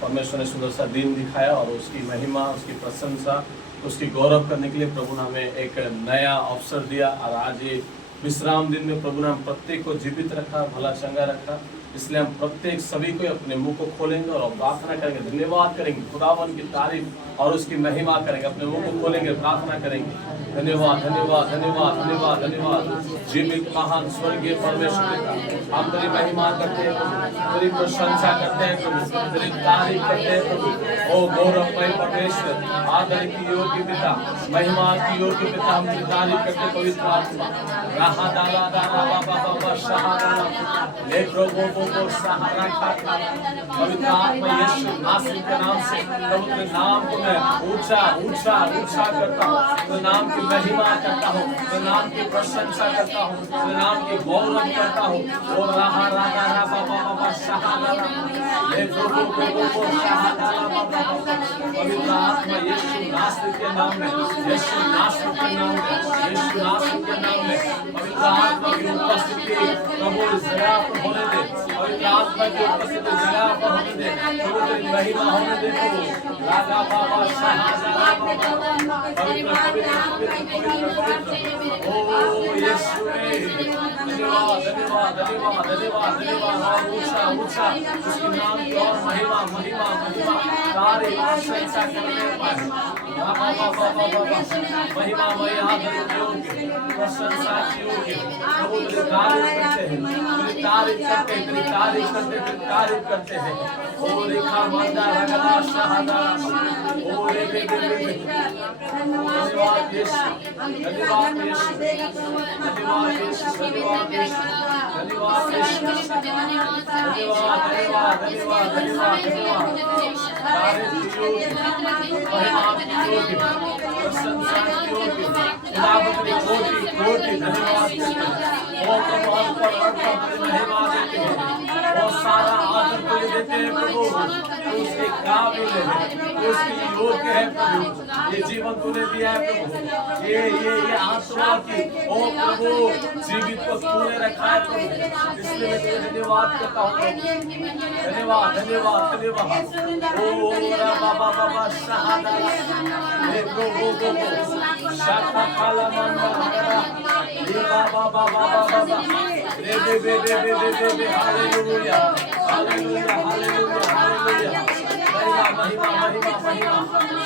परमेश्वर ने सुंदर सा दिन दिखाया और उसकी महिमा, उसकी प्रशंसा, उसकी गौरव करने के लिए प्रभु ने हमें एक नया अवसर दिया। और आज ये विश्राम दिन में प्रभु ने हम प्रत्येक को जीवित रखा, भला चंगा रखा। इसलिए हम प्रत्येक सभी को अपने मुंह को खोलेंगे और प्रार्थना करेंगे, धन्यवाद करेंगे, खुदावन की तारीफ और उसकी महिमा करेंगे। अपने मुंह को खोलेंगे, प्रार्थना करेंगे। धन्यवाद धन्यवाद धन्यवाद धन्यवाद धन्यवाद जीवित महान स्वर्गीय परमेश्वर पिता, हम तेरी महिमा करते हैं प्रभु, तेरी प्रशंसा करते हैं प्रभु, तेरी तारीफ करते हैं प्रभु। ओ गौरवमय परमेश्वर, आदर की योग्य पिता, महिमा की योग्य पिता, हम तेरी तारीफ करते पवित्र आत्मा। राहा दाला दाला बाबा बाबा सहारा ले प्रभु को सहारा खाता। पवित्र आत्मा यीशु नासरी के नाम से प्रभु के नाम को मैं ऊंचा ऊंचा ऊंचा करता हूँ, तेरे नाम की महिमा करता हूँ, तेरे नाम की प्रशंसा करता हूँ, तेरे नाम की गौरव करता हूँ। और राहा राहा राहा बाबा बाबा सहारा ले प्रभु को सहारा बाबा। पवित्र आत्मा यीशु नासरी के नाम में, यीशु नासरी के नाम में, यीशु नासरी के नाम में पवित्र आत्मा की उपस्थिति प्रभु इस जगह पर होने दे। पवित्र आत्मा की उपस्थिति जगह पर होने दे, प्रभु तेरी महिमा होने दे प्रभु। राजा बाबा सहारा बाबा पवित्र ओ यीशु धन्यवाद धन्यवाद धन्यवाद धन्यवाद धन्यवाद। ऊंचा ऊंचा उसके नाम की और महिमा महिमा महिमा सारी प्रशंसा करने पाए। बाबा बाबा बाबा महिमा आदर योग्य, प्रशंसा योग्य प्रभु तेरी तारीफ करते हैं, तेरी तारीफ करते हैं, तेरी तारीफ करते हैं, तेरी तारीफ करते हैं। ओ रेखा मंदा रगला शहादा ओ रे बे धन्यवाद यीशु, धन्यवाद यीशु, धन्यवाद यीशु, धन्यवाद यीशु, धन्यवाद यीशु, धन्यवाद धन्यवाद धन्यवाद धन्यवाद धन्यवाद। तारीफ योग्य, महिमा योग्य, प्रशंसा योग्य, खुदावंद कोटि कोटि धन्यवाद करते हैं। ओ प्रभु हम पर महिमा देते हैं और सारा आदर तुझे देते हैं प्रभु। तू उसके काबिल है, तू उसके योग्य है प्रभु। ये जीवन तूने दिया है प्रभु, ये आत्मा की ओ प्रभु जीवित को तूने रखा है प्रभु। इसलिए मैं तुझे धन्यवाद करता हूँ, धन्यवाद धन्यवाद धन्यवाद। ओ बाबा बाबा सहारा ले प्रभु को शाखा खाला मंदा ले बाबा बाबा बाबा ले बे हालेलुया हालेलुया हालेलुया हालेलुया। महिमा महिमा महिमा महिमा,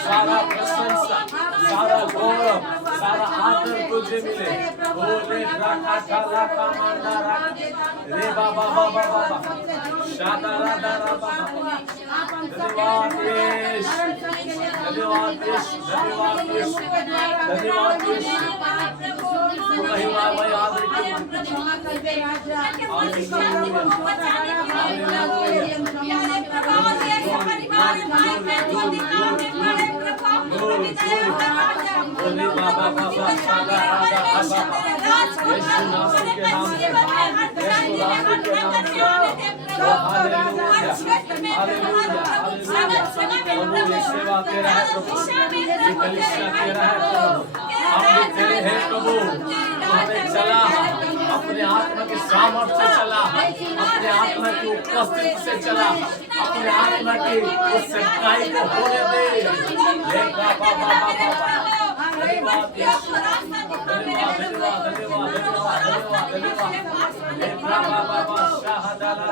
सारा प्रशंसा, सारा गौरव, सारा आदर तुझे मिले। ओ रे राखा खाला का मंदा रे बाबा बाबा बाबा शादा राधा बाबा। धन्यवाद यीशु, धन्यवाद यीशु, धन्यवाद यीशु, धन्यवाद यीशु। महिमा मय आदर की बाबा बाबा सादा राधा बाबा यीशु नासरी के नाम से, यीशु नासरी के नाम से। Hallelujah hallelujah hallelujah. प्रभु ये सेवा तेरा है प्रभु, ये कलीसिया तेरा है प्रभु, हम भी तेरे हैं प्रभु। हमें चला अपने आत्मा के सामर्थ्य से चला, अपने आत्मा की उपस्थिति से चला, अपने आत्मा की उस सच्चाई को होने दे। बाबा बाबा बाबा धन्यवाद यीशु, धन्यवाद धन्यवाद धन्यवाद धन्यवाद धन्यवाद धन्यवाद। बाबा बाबा शाहदाला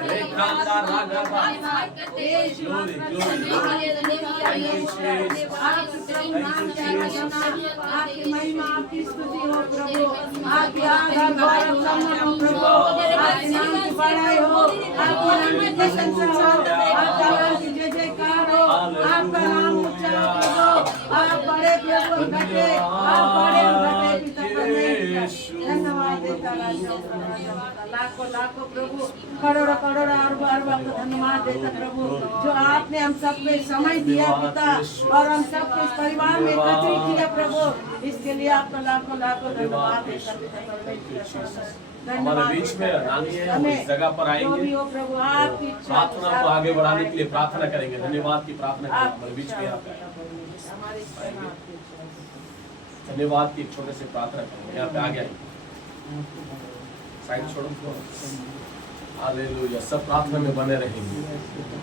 ले कांदा रागबा glory glory glory. Thank you Jesus, thank you Jesus. आपकी महिमा आपकी स्तुति हो प्रभु, आपकी आदर गौरव सम्मान हो प्रभु, आपके नाम की बड़ाई हो, आपके नाम की प्रशंसा हो, आपका नाम की जय जयकार हो, आपका नाम ऊंचा हो। आप बड़े प्रभु घटे, आप बड़े घटे पिता परमेश्वर। धन्यवाद देता राजा, लाखों लाखों प्रभु, करोड़ों करोड़ों अरबों अरबों को धन्यवाद देता प्रभु, जो आपने हम सबको समय दिया पिता और हम सबको इस परिवार में एकत्रित किया प्रभु। इसके लिए आपका लाखों लाखों धन्यवाद देता पिता परमेश्वर। हमारे बीच में रानी है, हम इस जगह पर आएंगे, प्रार्थना को आगे बढ़ाने के लिए प्रार्थना करेंगे। धन्यवाद की प्रार्थना करेंगे हमारे बीच में यहाँ पे। धन्यवाद की छोटे से प्रार्थना करेंगे, यहाँ पे आ गए साइड छोड़ो। हालेलुया। सब प्रार्थना में बने रहेंगे।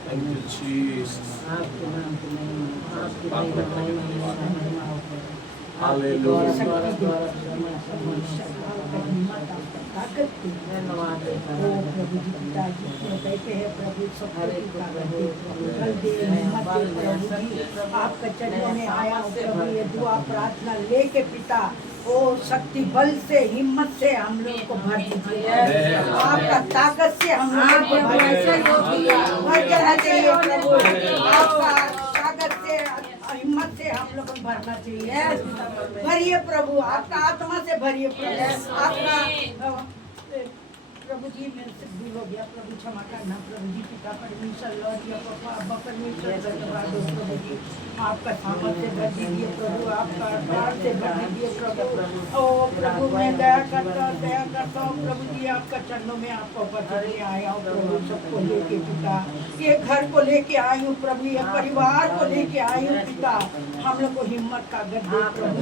Thank you Jesus. आपके नाम की महिमा, आपकी महिमा, हालेलुया। धन्यवाद ओ प्रभु जी पिताजी क्यों कहते हैं प्रभु सब बल दे हिम्मत दे प्रभु जी आपके चरणों में आया हूं प्रभु ये दुआ प्रार्थना लेके पिता ओ शक्ति बल से हिम्मत से हम लोग को भर दीजिए आपका ताकत से हम लोग को भर जाना चाहिए प्रभु आपका ताकत से हिम्मत से हम लोग को भरना चाहिए भरिए प्रभु आपका आत्मा से भरिए प्रभु आपका प्रभु जी मेरे से भूल हो गया प्रभु क्षमा करना प्रभु जी पिता परमेश्वर लॉर्ड या पापा अब्बा परमेश्वर धन्यवाद हो प्रभु जी आपका सामर्थ से भर दीजिए प्रभु आपका प्यार से भर दीजिए प्रभु ओ प्रभु मैं दया करता हूँ प्रभु जी आपका चरणों में आपको बदलने आया हूँ प्रभु सबको लेके पिता ये घर को लेके आई हूँ प्रभु ये परिवार को लेके आई हूँ पिता हम लोग को हिम्मत ताकत दे प्रभु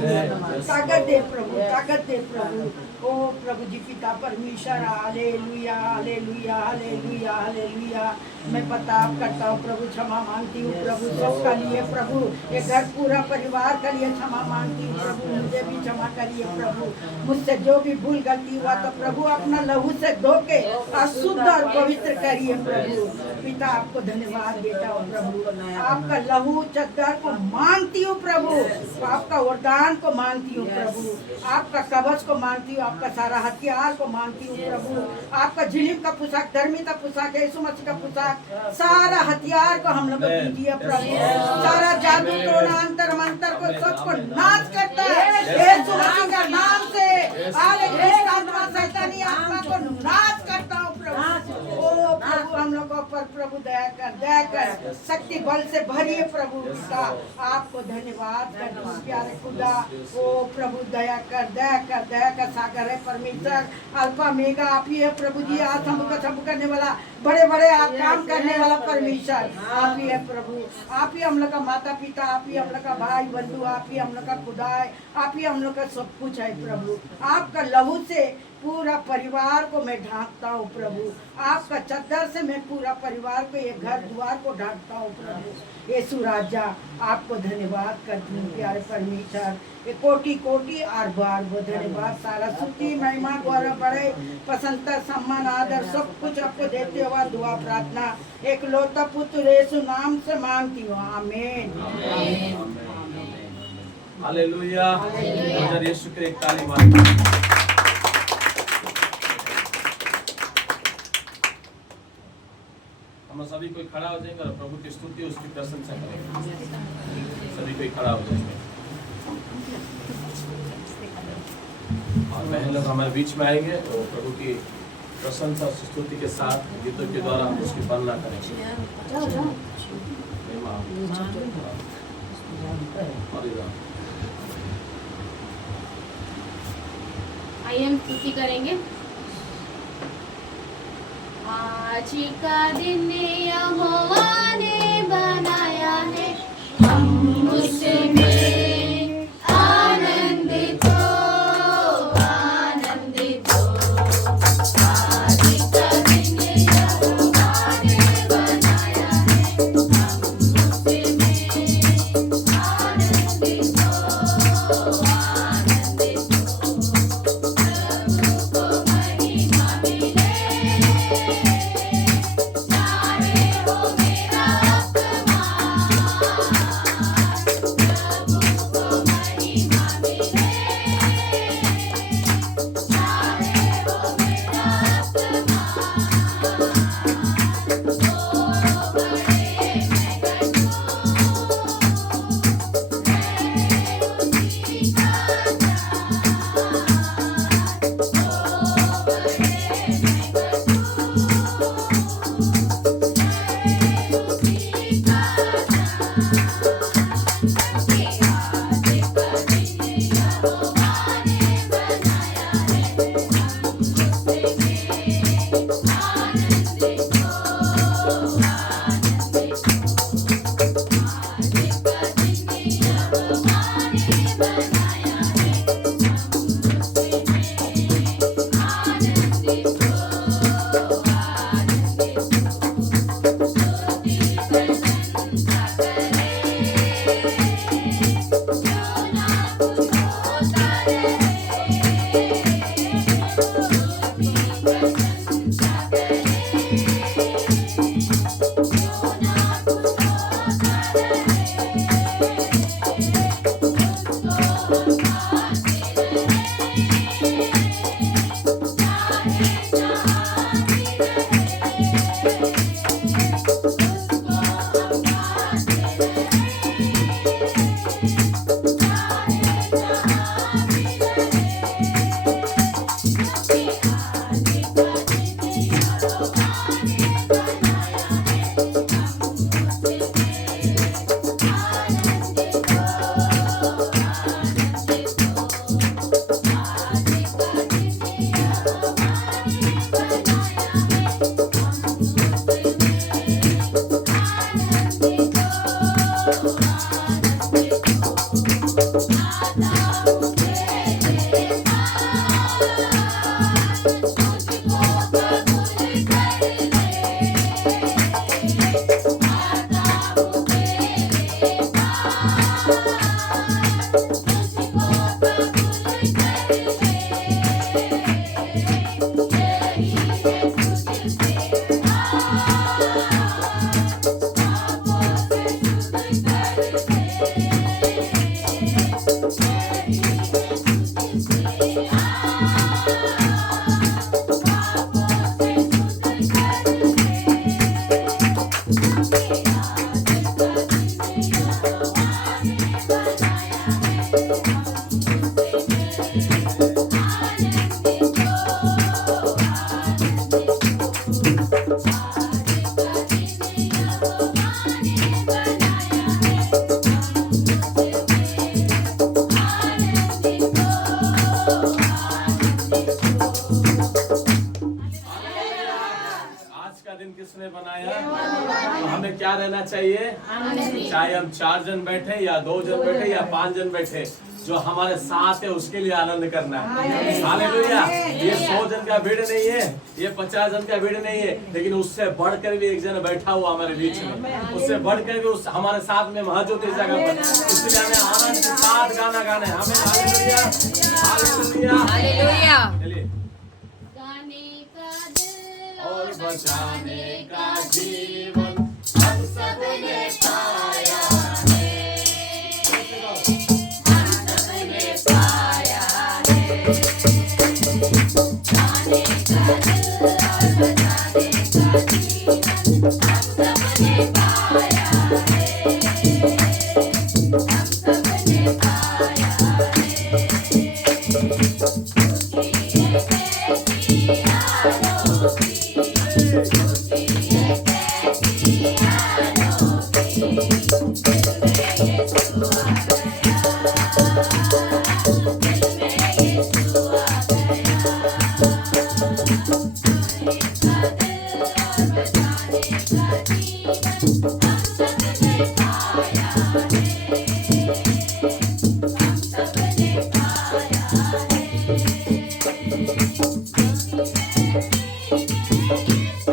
ताकत दे प्रभु ताकत दे प्रभु ओ प्रभु जी पिता परमेश्वर हालेलुया हालेलुया हालेलुया हालेलुया मैं पताप करता हूँ प्रभु क्षमा मांगती हूँ प्रभु सबका लिए प्रभु ये घर पूरा परिवार के लिए क्षमा मांगती हूँ प्रभु मुझे भी क्षमा करिए प्रभु मुझसे जो भी भूल गलती हुआ तो प्रभु अपना लहू से धो के शुद्ध और पवित्र करिए प्रभु पिता आपको धन्यवाद देता हूँ प्रभु आपका लहू चद्दर को मांगती हूँ प्रभु आपका वरदान को मांगती हूँ प्रभु आपका कवच को मांगती हूँ आपका सारा हथियार को मांगती हूँ प्रभु आपका जिलिम का पोशाक धर्मिता पोशाक यीशु मसीह का पोशाक सारा हथियार को हम लोग को दीजिए प्रभु सारा जादू टोना अंतर मंत्र को सच को नाश करता है यीशु मसीह का नाम से आत्मा शैतानी आत्मा को नाश करता हूँ प्रभु ओ प्रभु हम लोगों पर प्रभु दया कर शक्ति बल से भरिए प्रभु पिता आपको धन्यवाद करती हूँ प्यारे खुदा ओ प्रभु दया कर सागर है परमेश्वर अल्फा मेगा आप ही है प्रभु जी आज हम करने वाला बड़े बड़े काम करने वाला परमेश्वर आप ही है प्रभु आप ही हम लोग का माता पिता आप ही हम लोग का भाई बंधु आप ही हम लोग का खुदा है आप ही हम लोग का सब कुछ है प्रभु आपका लहू से पूरा परिवार को मैं ढांकता हूँ प्रभु आपका चद्दर से मैं पूरा परिवार को ये घर द्वार को ढांकता हूँ प्रभु यीशु राजा आपको धन्यवाद करती हूँ प्यारे परमेश्वर ये कोटि कोटि और बार धन्यवाद सारा स्तुति महिमा गौरव बड़े प्रसन्नता सम्मान आदर सब कुछ आपको देते हुआ दुआ प्रार्थना एक लौता पुत्र यीशु नाम से मांगती हूँ आमीन हालेलुया। यीशु के एक ताली मारिए। हम सभी कोई खड़ा हो जाएंगे और प्रभु की स्तुति उसकी प्रशंसा करेंगे। सभी कोई खड़ा हो जाएंगे और बहन लोग हमारे बीच में आएंगे तो प्रभु की प्रशंसा और स्तुति के साथ गीतों के द्वारा हम उसकी वंदना करेंगे। आइए हम स्तुति करेंगे। आज का दिन यहोवा ने बनाया है हम उसमें आनंदित हो आनंदित हो। आज का दिन यहोवा ने बनाया है हम उसमें आनंदित हो आनंदित हो। प्रभु को महिमा मिले सारे तो हमें क्या रहना चाहिए? चाहे हम 4 जन बैठे या 2 जन बैठे या 5 जन बैठे, जो हमारे साथ है उसके लिए आनंद करना है। हालेलुया। ये 100 जन का भीड़ नहीं है, ये 50 जन का भीड़ नहीं है, लेकिन उससे बढ़कर भी एक जन बैठा हुआ हमारे बीच में, उससे बढ़कर भी उस हमारे साथ में मौजूद इस जगह पर। इसलिए हमें आनंद के साथ गाना गाना है। हमें हालेलुया, हालेलुया, हालेलुया। चलिए। गाने का दिल और बचाने का जीवन हम सबने पाया है। सबने पाया है। गाने का दिल और बजाने का जीवन हम सबने पाया है। हम सबने पाया है। खुशी है कैसी अनोखी, खुशी है कैसी अनोखी, दिल में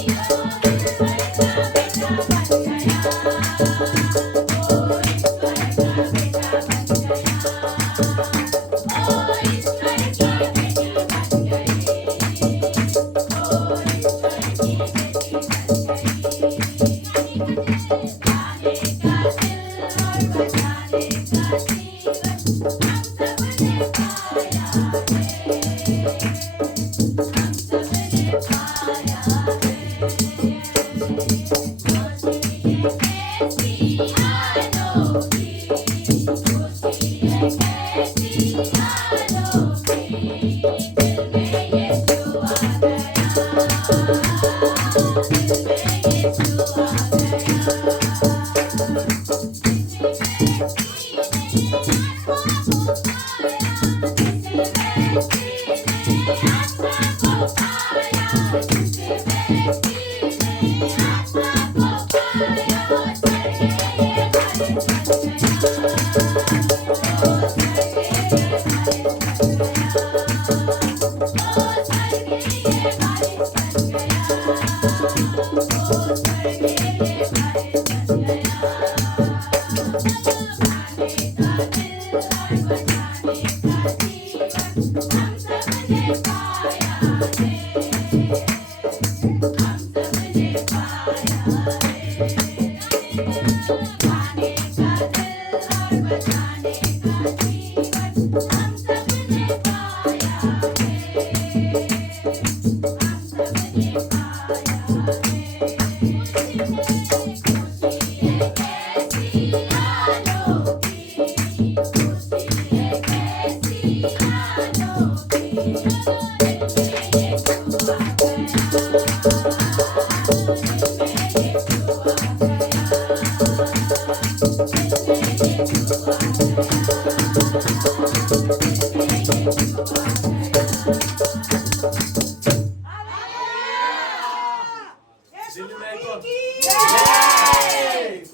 यीशु आ गया, दिल में यीशु आ गया। गाने का दिल और बजाने का जीवन हम सबने पाया है। हम सबने पाया है।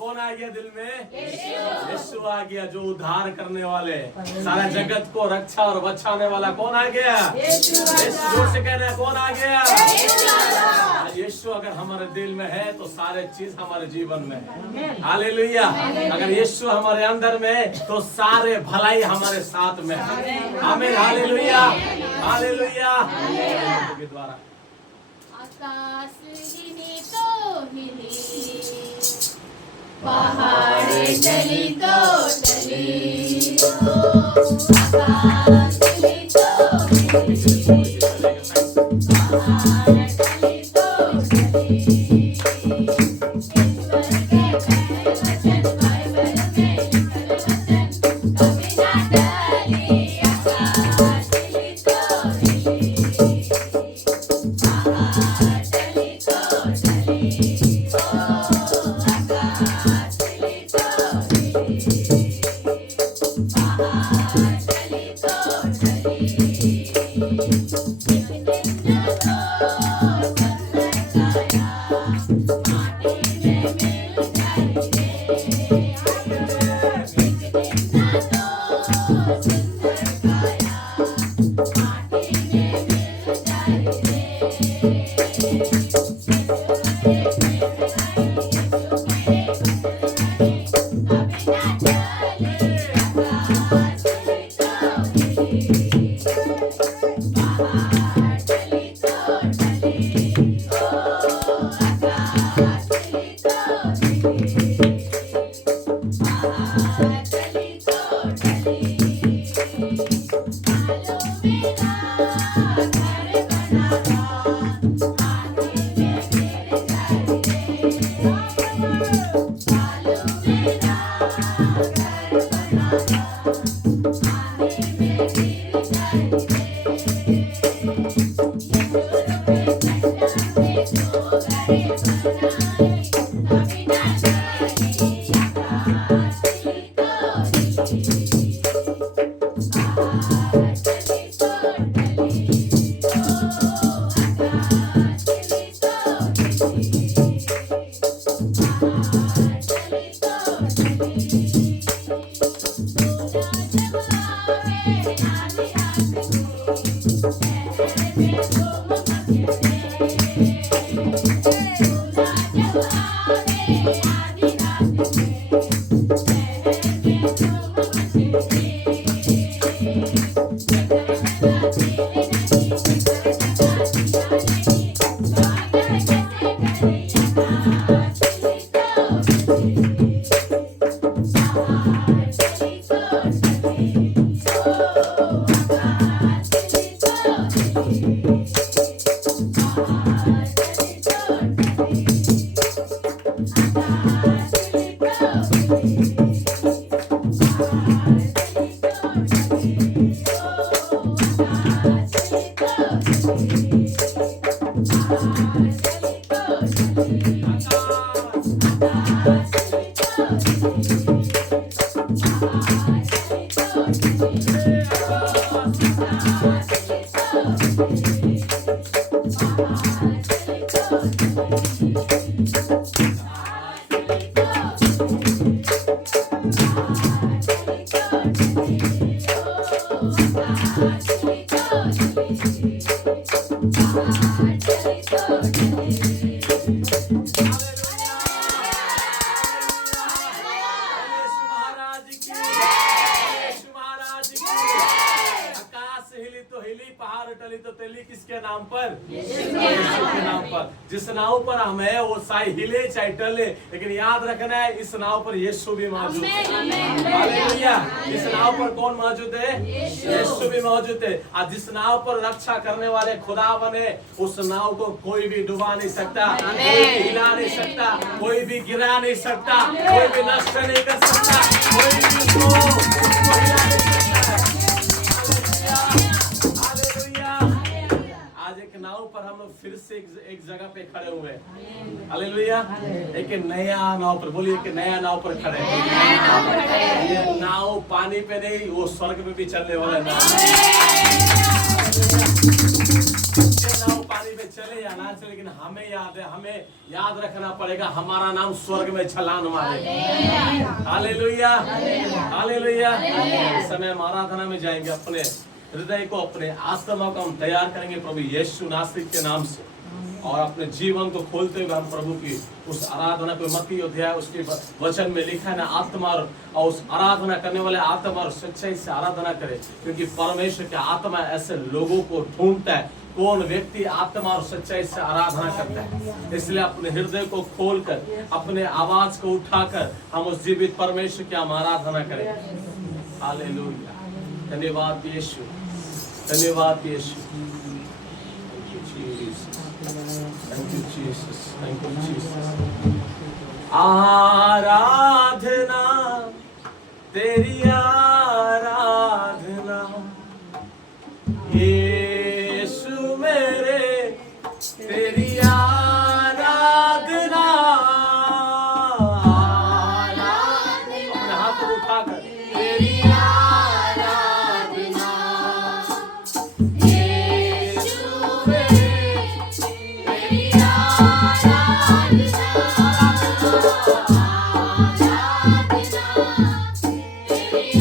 कौन आ गया दिल में? यीशु आ गया, जो उद्धार करने वाले, सारे जगत को रक्षा और बचाने वाला कौन आ गया? यीशु। जोर से कहना है, कौन आ गया? यीशु अगर हमारे दिल में है तो सारे चीज हमारे जीवन में है। हालेलुया। अगर यीशु हमारे अंदर में है तो सारे भलाई हमारे साथ में है। आमीन। Hallelujah, hallelujah. के द्वारा आकाश हिली तो हिली, पहाड़ चली तो चली, आकाश हिली तो हिली, पहाड़ चली तो चली। ईश्वर के कहे वचन बाइबल में लिखल वचन कभी ना टली। आकाश हिली तो हिली, पहाड़ चली तो चली, आकाश हिली तो हिली, पहाड़ चली तो चली। एक दिन जो सुंदर काया माटी में मिल जाए रे। एक दिन जो सुंदर काया माटी में मिल जाए किसके नाम पर? यीशु के नाम पर। जिस नाव पर हम है वो चाहे हिले चाहे टले, लेकिन याद रखना है इस नाव पर यीशु भी मौजूद है। हालेलुया। इस नाव पर कौन मौजूद है? यीशु भी मौजूद है। और जिस नाव पर रक्षा करने वाले खुदा बने, उस नाव को कोई भी डुबा नहीं सकता, कोई भी हिला नहीं सकता, कोई भी गिरा नहीं सकता, कोई भी नष्ट नहीं कर सकता, कोई भी उसको हिला नहीं सकता है। हालेलुया। आज एक नाव पर हम लोग फिर से एक जगह पे खड़े हुए। हालेलुया। एक नया नाव पर, बोलिए एक नया नाव पर खड़े हैं। ये नाव पानी पे नहीं, वो स्वर्ग में भी चलने वाला नाव। नाव पानी पे चले या ना चले, लेकिन हमें याद है, हमें याद रखना पड़ेगा हमारा नाम स्वर्ग में छलांग मारेगा। Hallelujah, hallelujah. इस समय हम आराधना में जाएंगे, अपने हृदय को, अपने आत्मा को हम तैयार करेंगे प्रभु यीशु नासरी के नाम से, और अपने जीवन को खोलते हुए हम प्रभु की उस आराधना पे, मत्ती अध्याय उसके वचन में लिखा है ना, आत्मा और उस आराधना करने वाले आत्मा और सच्चाई से आराधना करे, क्योंकि परमेश्वर की आत्मा ऐसे लोगों को ढूंढता है। कौन व्यक्ति आत्मा और सच्चाई से आराधना करता है? इसलिए अपने हृदय को खोलकर, अपने आवाज को उठाकर हम उस जीवित परमेश्वर की हम आराधना करें। हालेलुया। धन्यवाद यीशु, धन्यवाद यीशु। Thank you, Jesus. Thank you, Jesus. आराधना तेरी आराधना यीशु मेरे, तेरी आराधना। अपने हाथ को उठाकर तेरी तेरी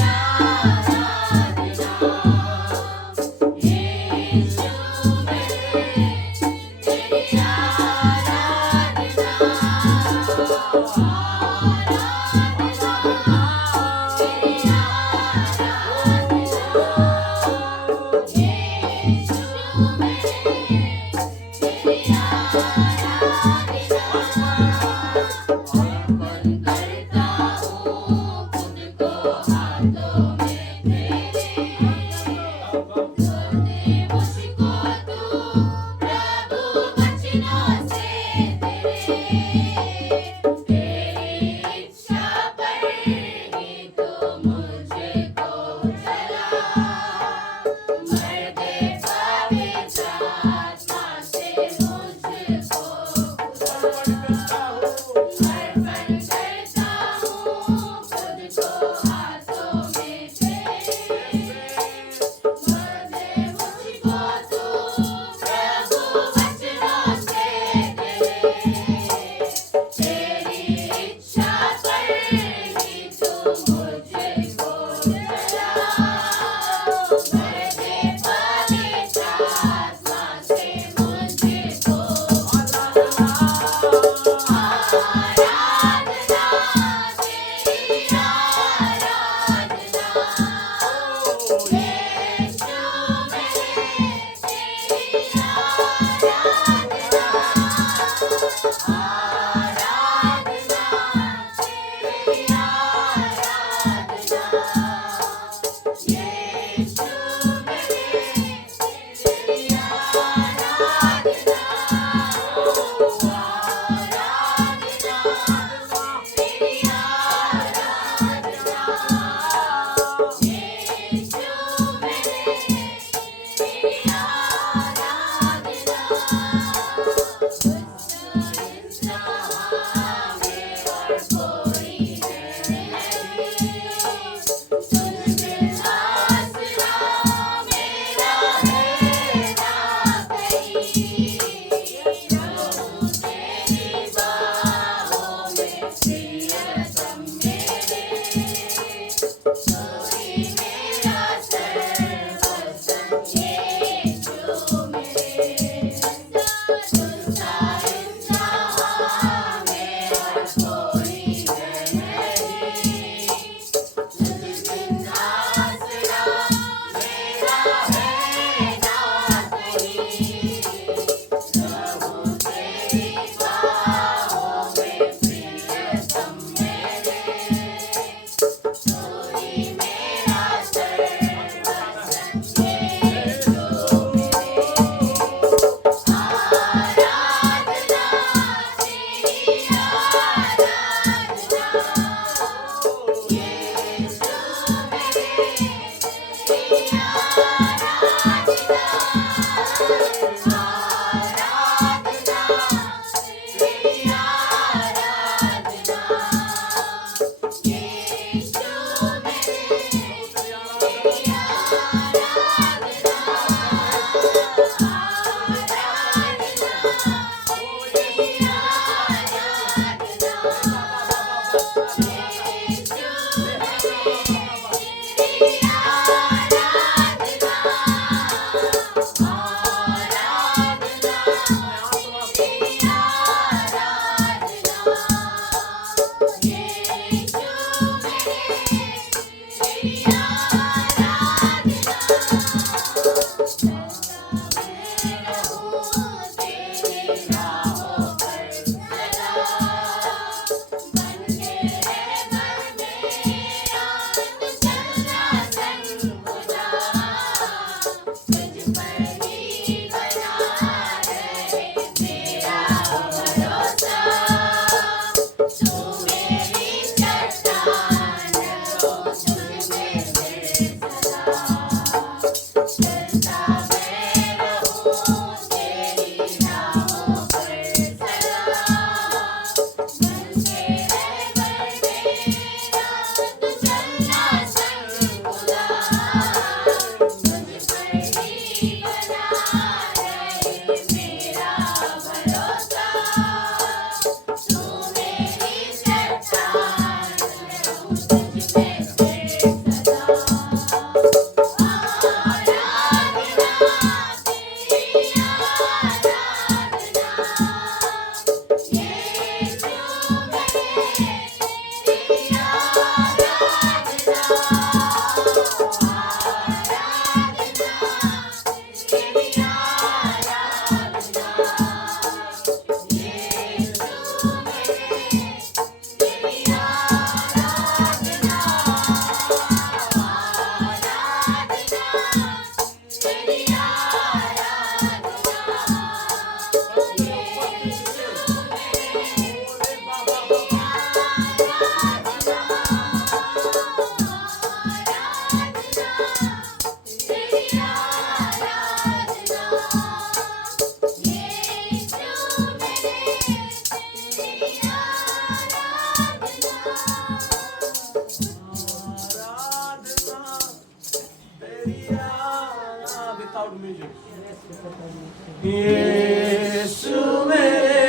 यीशु मेरे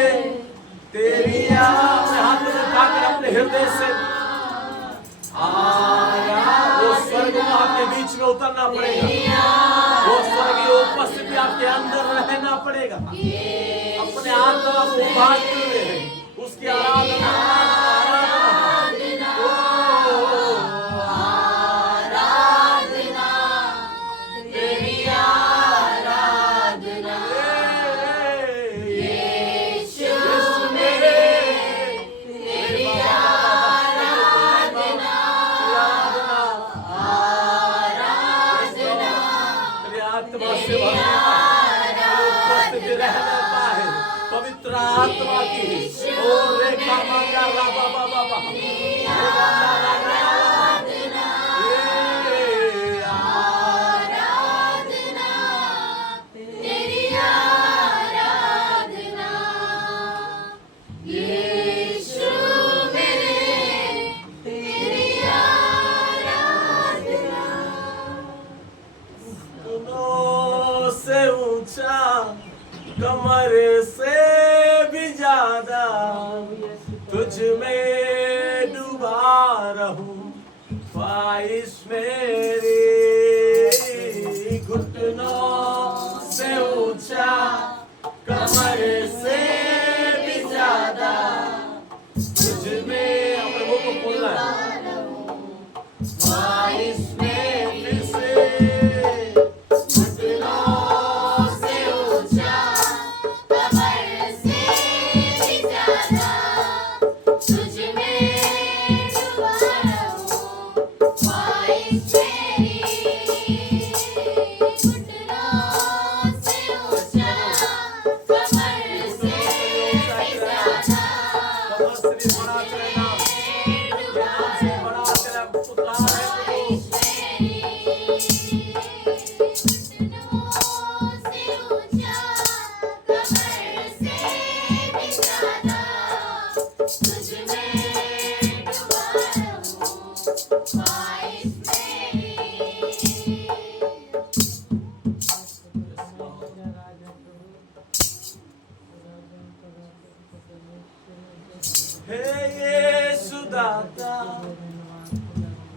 तेरी याद में हाथ उठाकर अपने हृदय से आया। वो स्वर्ग में आपके बीच में उतरना पड़ेगा, वो स्वर्गीय उपस्थिति आपके अंदर रहना पड़ेगा। अपने आत्मा को उभारते हुए उसकी आराधना पवित्र आत्मा की ओ रेखा मांगा राबा बाबा बाबा कमर से भी ज्यादा तुझ में डूबा रहूं, ख्वाहिश मेरी घुटनों से ऊंचा, कमर से भी ज्यादा तुझ में अपने मुंह को खोलना है, ख्वाहिश में फिर से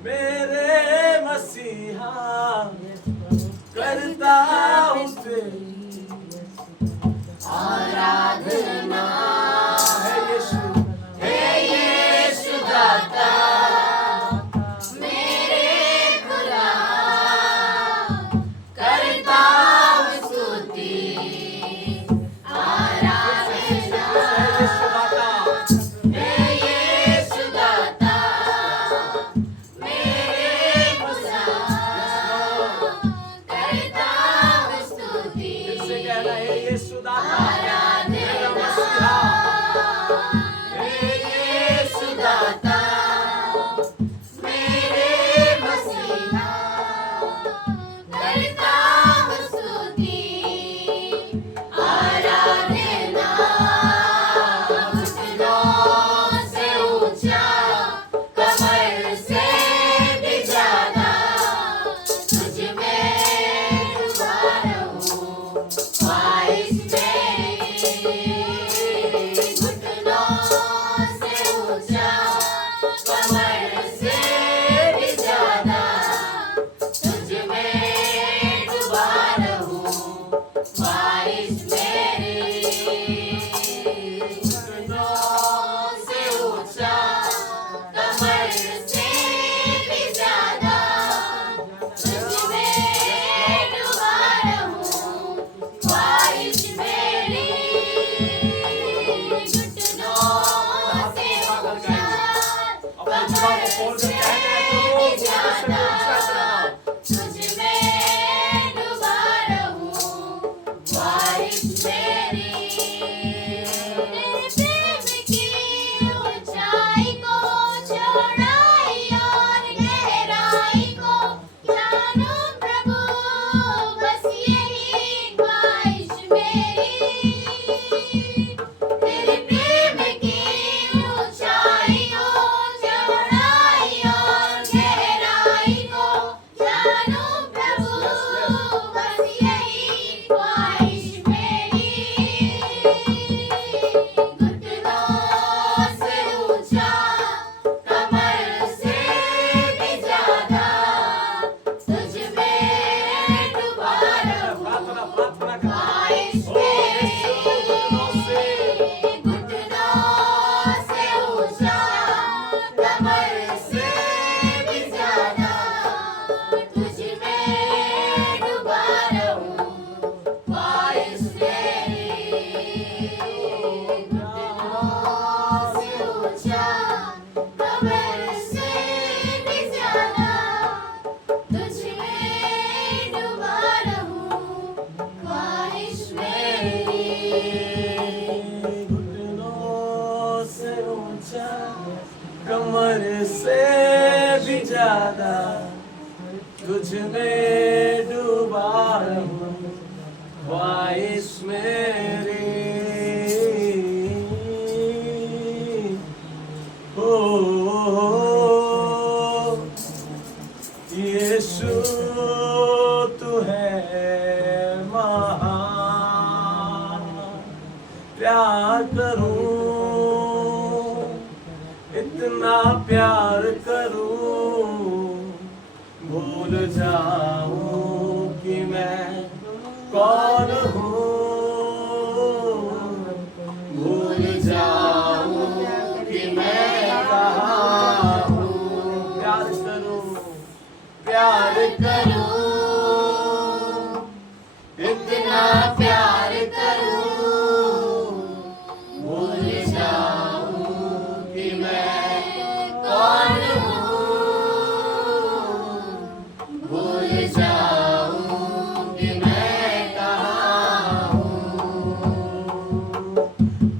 मेरे मसीहा करता हूँ तेरी आराधना। हे यीशु दाता मेरे खुदा करता हूँ स्तुति आराधना। यीशु दाता मेरा मसीहा ज्यादा तुझ में डूबा रहूं, ख्वाहिश मेरी हो यीशु तू है महान। प्यार करूं, इतना प्यार करूं, भूल जाऊं कि मैं कौन हूँ, भूल जाऊं कि मैं कहाँ हूँ। प्यार करूं, प्यार करूं, इतना प्यार करूं, भूल जाऊं कि मैं कौन हूँ, भूल जाऊं कि मैं कहाँ हूँ।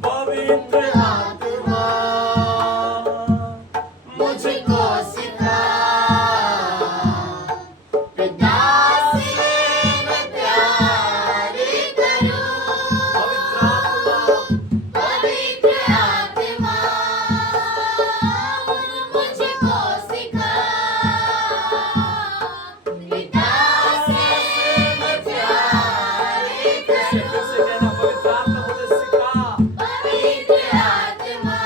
पवित्र आत्मा मुझको सिखा, पिता से मैं प्यार करूं। पवित्र आत्मा मुझको सिखा, पिता से मैं प्यार करूं। पवित्र आत्मा मुझे सिखा, पवित्र आत्मा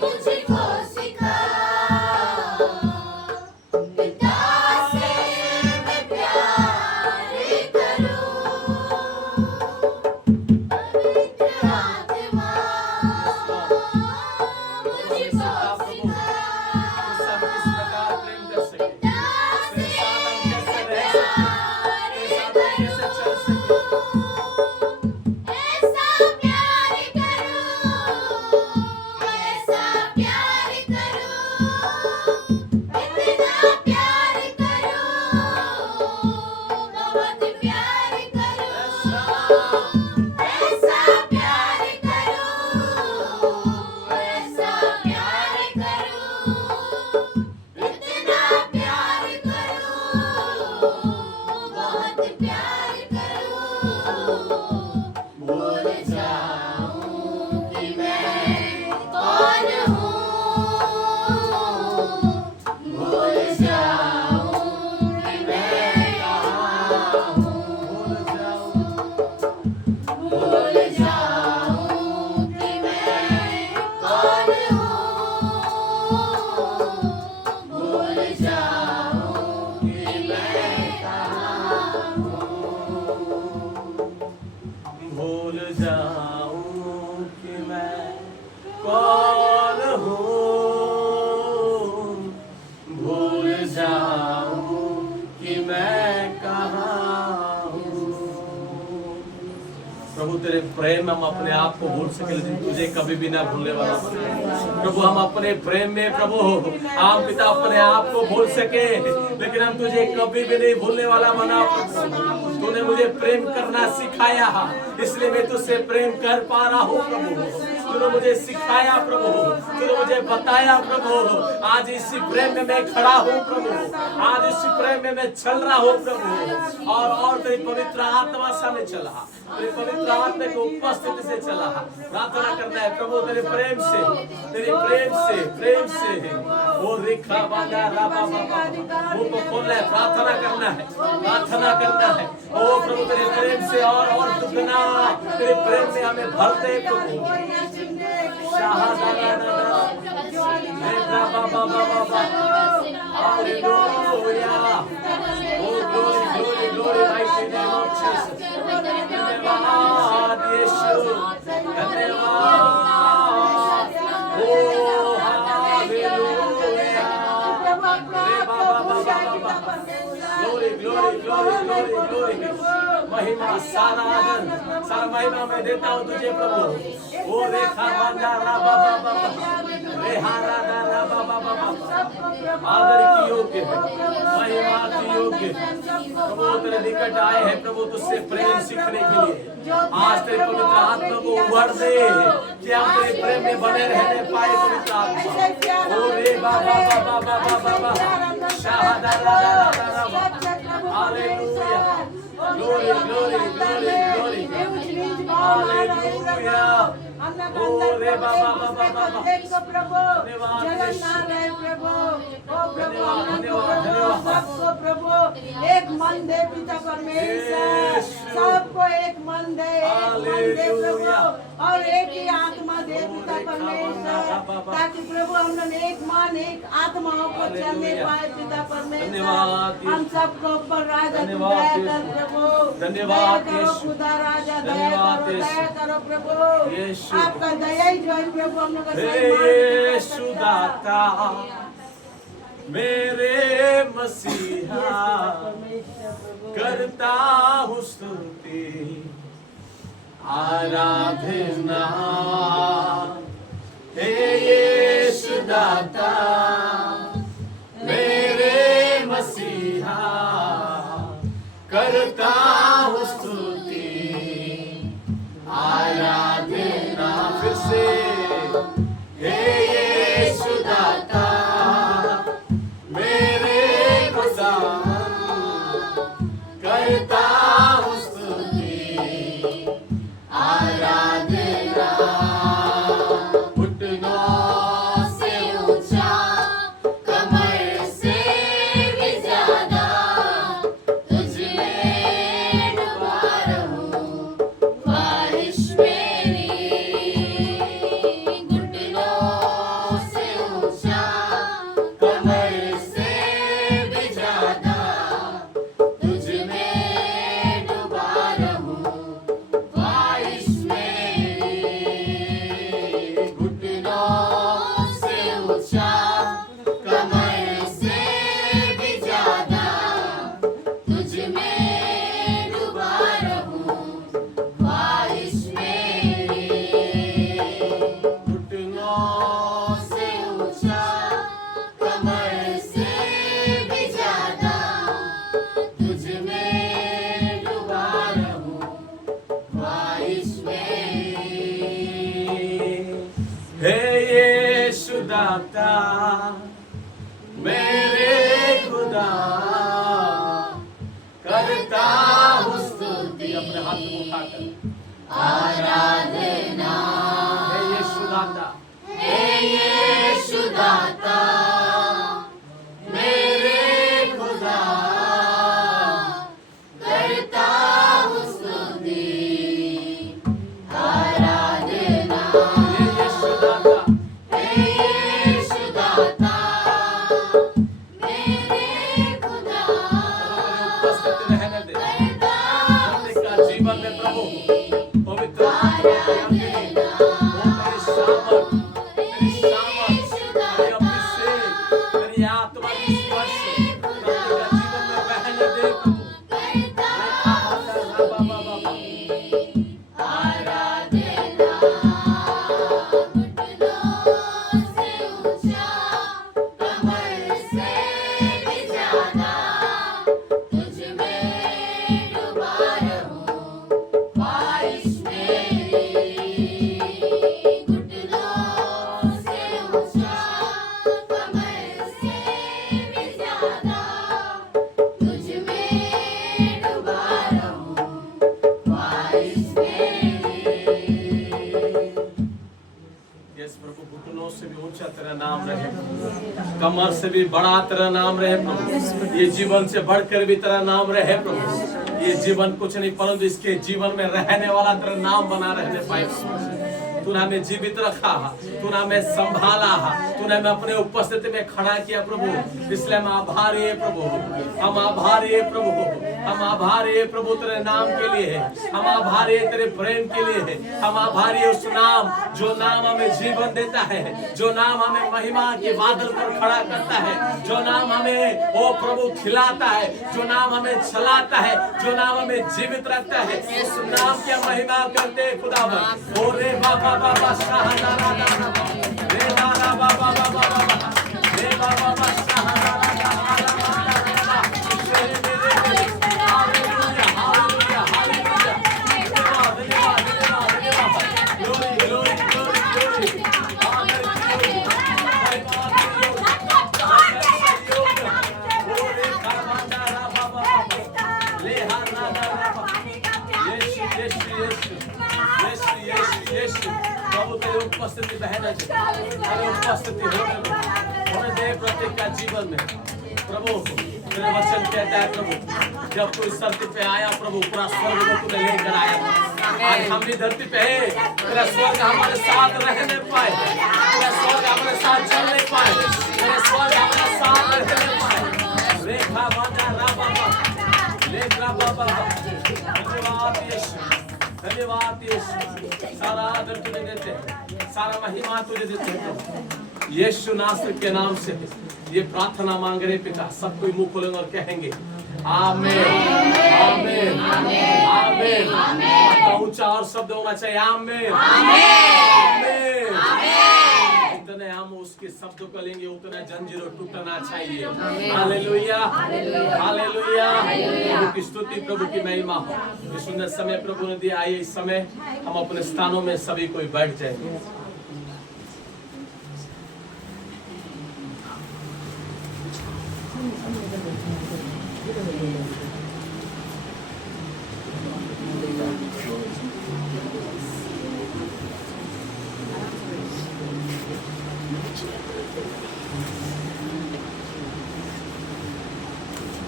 मुझको सिखा, पिता से मैं प्यार करूं। पवित्र आत्मा मुझको सिखा, सब किस प्रकार प्रेम कर सके, पिता तेरे से साथ हम कैसे रह प्यार सके, तेरे साथ हम कैसे चल सके। ऐसा प्यार करूं, ऐसा प्यार करूं, इतना प्यार करूं, बहुत प्यार करूं। ऐसा प्यार करूं, ऐसा प्यार करूं, इतना प्यार करूं, बहुत प्यार करूं। भूल जाऊं कि मैं कौन हूँ, भूल जाऊं कि मैं कहाँ हूँ, भूल जाऊं कि मैं कौन हूँ, भूल जाऊं कि मैं कहाँ हूँ। भूल जाऊं कि मैं कौन हूँ, भूल जाऊं कि मैं कहाँ हूँ। प्रभु तेरे प्रेम में हम अपने आप को भूल सके, लेकिन तुझे कभी भी ना भूलने वाला बना। प्रभु हम अपने प्रेम में प्रभु हम पिता अपने आप को भूल सके, लेकिन हम तुझे कभी भी नहीं भूलने वाला बना। प्रभु तूने मुझे प्रेम करना सिखाया, इसलिए मैं तुझसे प्रेम कर पा रहा हूँ। प्रभु तूने मुझे सिखाया, प्रभु तूने मुझे बताया। प्रभु आज इसी प्रेम में मैं खड़ा हूँ। प्रभु आज इसी प्रेम में मैं चल रहा हूँ। प्रभु और तेरी पवित्र आत्मा से मैं चला, तेरी पवित्र आत्मा की उपस्थिति से चला। प्रार्थना करना है प्रभु तेरे प्रेम से, तेरे प्रेम से वो रेखा बांधा राबा बाबा मुंह को खोलना है, प्रार्थना करना है, प्रार्थना करना है। ओ प्रभु तेरे प्रेम से और दुगना तेरे प्रेम में हमें भर दे प्रभु। Hallelujah. Oh glory, glory, glory, mighty name of Jesus. धन्यवाद यीशु, धन्यवाद। Oh hallelujah. Glory, glory, glory, glory, glory. महिमा सारा आदर सारा महिमा मैं देता हूँ तुझे प्रभु। ओ रेखा बांधा राबा बाबा रेहारा राबा बाबा आदर की योग्य है, महिमा की योग्य है। प्रभु तेरे निकट आए हैं प्रभु तुझसे प्रेम सीखने के लिए। आज तेरे पवित्र आत्मा को उभर दे कि हम तेरे प्रेम में बने रहने पाए। पवित्र आत्मा ओ रे एक मन दे पिता परमेश्वर, सबको एक मन दे प्रभु, और एक ही आत्मा दे पिता परमेश्वर, ताकि प्रभु हम लोग एक मन एक आत्माओं को चलने पाए पिता परमेश्वर। हम सबको ऊपर राजा तू दया कर प्रभु, दया करो खुदा राजा, दया करो प्रभु, आपका दया ही जो है प्रभु हम लोग यीशु दाता मेरे मसीहा करता हूँ स्तुति आराधना, हे यीशु दाता मेरे मसीहा करता हूँ स्तुति आराधना। फिर से हे यीशु दाता मेरे खुदा करता हूँ स्तुति आराधना। घुटनों से ऊंचा कमर से भी ज्यादा तुझ में डूबा रहूं ख्वाहिश मेरी। घुटनों से ऊंचा कमर से भी ज्यादा तुझ में डूबा रहूं ख्वाहिश मेरी। घुटनों से ऊंचा कमर से भी ज्यादा तुझ में डूबा रहूं ख्वाहिश मेरी। घुटनों से ऊंचा कमर से भी ज्यादा तुझ में डूबा रहूं ख्वाहिश मेरी। हे यीशु दाता मेरे खुदा करता हूँ स्तुति, अपने हाथ को उठाकर आराधना। हे यीशु दाता, हे यीशु दाता मेरे खुदा करता हूँ स्तुति आराधना। हे यीशु दाता, हे यीशु दाता मेरे खुदा उपस्थित रहने दे प्रत्येक का जीवन में प्रभु पवित्र आराधना। तेरी सामर्थ, तेरी अभिषेक, तेरी आत्मा की स्पर्श प्रत्येक का जीवन में बहने दे प्रभु। यस प्रभु, घुटनों से भी ऊंचा तेरा नाम रहे, कमर से भी बड़ा तेरा नाम रहे प्रभु। ये जीवन से बढ़कर भी तेरा नाम रहे प्रभु। ये जीवन कुछ नहीं परंतु इसके जीवन में रहने वाला तेरा नाम बना रहने पाए। तूने हमें जीवित रखा, तूने हमें संभाला, तूने हमें अपने उपस्थिति में खड़ा किया प्रभु, इसलिए हम आभारी है प्रभु। हम आभारी है प्रभु, हम आभारी है प्रभु तेरे नाम के लिए, हम आभारी है तेरे प्रेम के लिए, हम आभारी है उस नाम जो नाम हमें जीवन देता है, जो नाम हमें महिमा के बादल पर खड़ा करता है, जो नाम हमें ओ प्रभु खिलाता है, जो नाम हमें चलाता है, जो नाम हमें जीवित रखता है। इस नाम की महिमा करते खुदावन। ओ रे बाबा बाबा शाहदारा रे बाबा बाबा बाबा रे बाबा बाबा शाहदारा प्रत्येक का जीवन में प्रभु तेरा वचन कहता है प्रभु जब कोई धरती पे आया प्रभु पूरा स्वर्ग को तूने लेकर आया। आज हम भी धरती पे है, तेरा स्वर्ग हमारे साथ रहने पाए, तेरा स्वर्ग हमारे साथ चलने पाए, तेरा स्वर्ग हमारे साथ रहने पाए। रेखा बाजा रा बाबा लेखा बाबा धन्यवाद यीशु, धन्यवाद यीशु। सारा आदर तुझे देते हैं, सारा महिमा तुझे देते हैं यीशु नासरी के नाम से ये प्रार्थना मांग रहे पिता। सब कोई मुंह खोलेंगे और कहेंगे आमीन आमीन आमीन। अपना ऊंचा और शब्द होना चाहिए आमीन आमीन। जितने हम उसके शब्दों को लेंगे उतना जंजीरों टूटना चाहिए। Hallelujah hallelujah. प्रभु की स्तुति, प्रभु की महिमा हो। इस सुंदर समय प्रभु ने दिया, आइए इस समय हम अपने स्थानों में सभी कोई बैठ जाएंगे।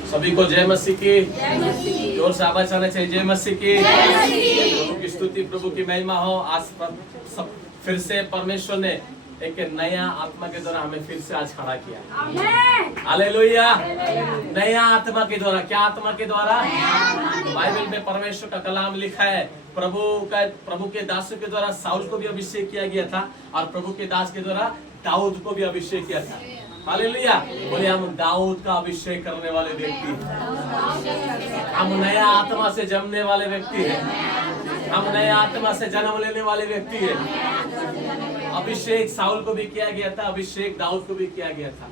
सभी को जय मसीह की, जोर से आवाज आना चाहिए जय मसीह की। प्रभु की स्तुति, प्रभु की महिमा हो। आज सब फिर से परमेश्वर ने एक नया आत्मा के द्वारा हमें फिर से आज खड़ा किया। हालेलुया। नया आत्मा के द्वारा, क्या आत्मा के द्वारा? बाइबल में परमेश्वर का कलाम लिखा है, प्रभु के दासों के द्वारा साउल को भी अभिषेक किया गया था और प्रभु के दास के द्वारा दाऊद को भी अभिषेक किया था। हालेलुया। बोले हम दाऊद का अभिषेक करने वाले व्यक्ति हैं, हम नया आत्मा से जमने वाले व्यक्ति हैं, हम नया आत्मा से जन्म लेने वाले व्यक्ति हैं। अभिषेक साउल को भी किया गया था, अभिषेक दाऊद को भी किया गया था।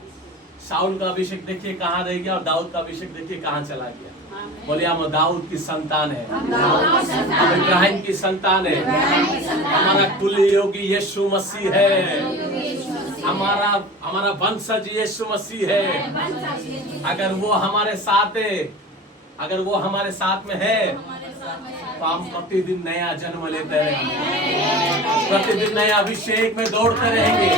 साउल का अभिषेक देखिए कहाँ रह गया और दाऊद का अभिषेक देखिए कहाँ चला गया। बोले हम दाऊद की संतान है, हम इब्राहिम की संतान है, हमारा कुल योगी यीशु मसीह है, हमारा वंशज यीशु मसीह है। अगर वो हमारे साथ है, अगर वो हमारे साथ में है तो हम प्रतिदिन नया जन्म लेते रहेंगे, प्रतिदिन नया अभिषेक में दौड़ते रहेंगे,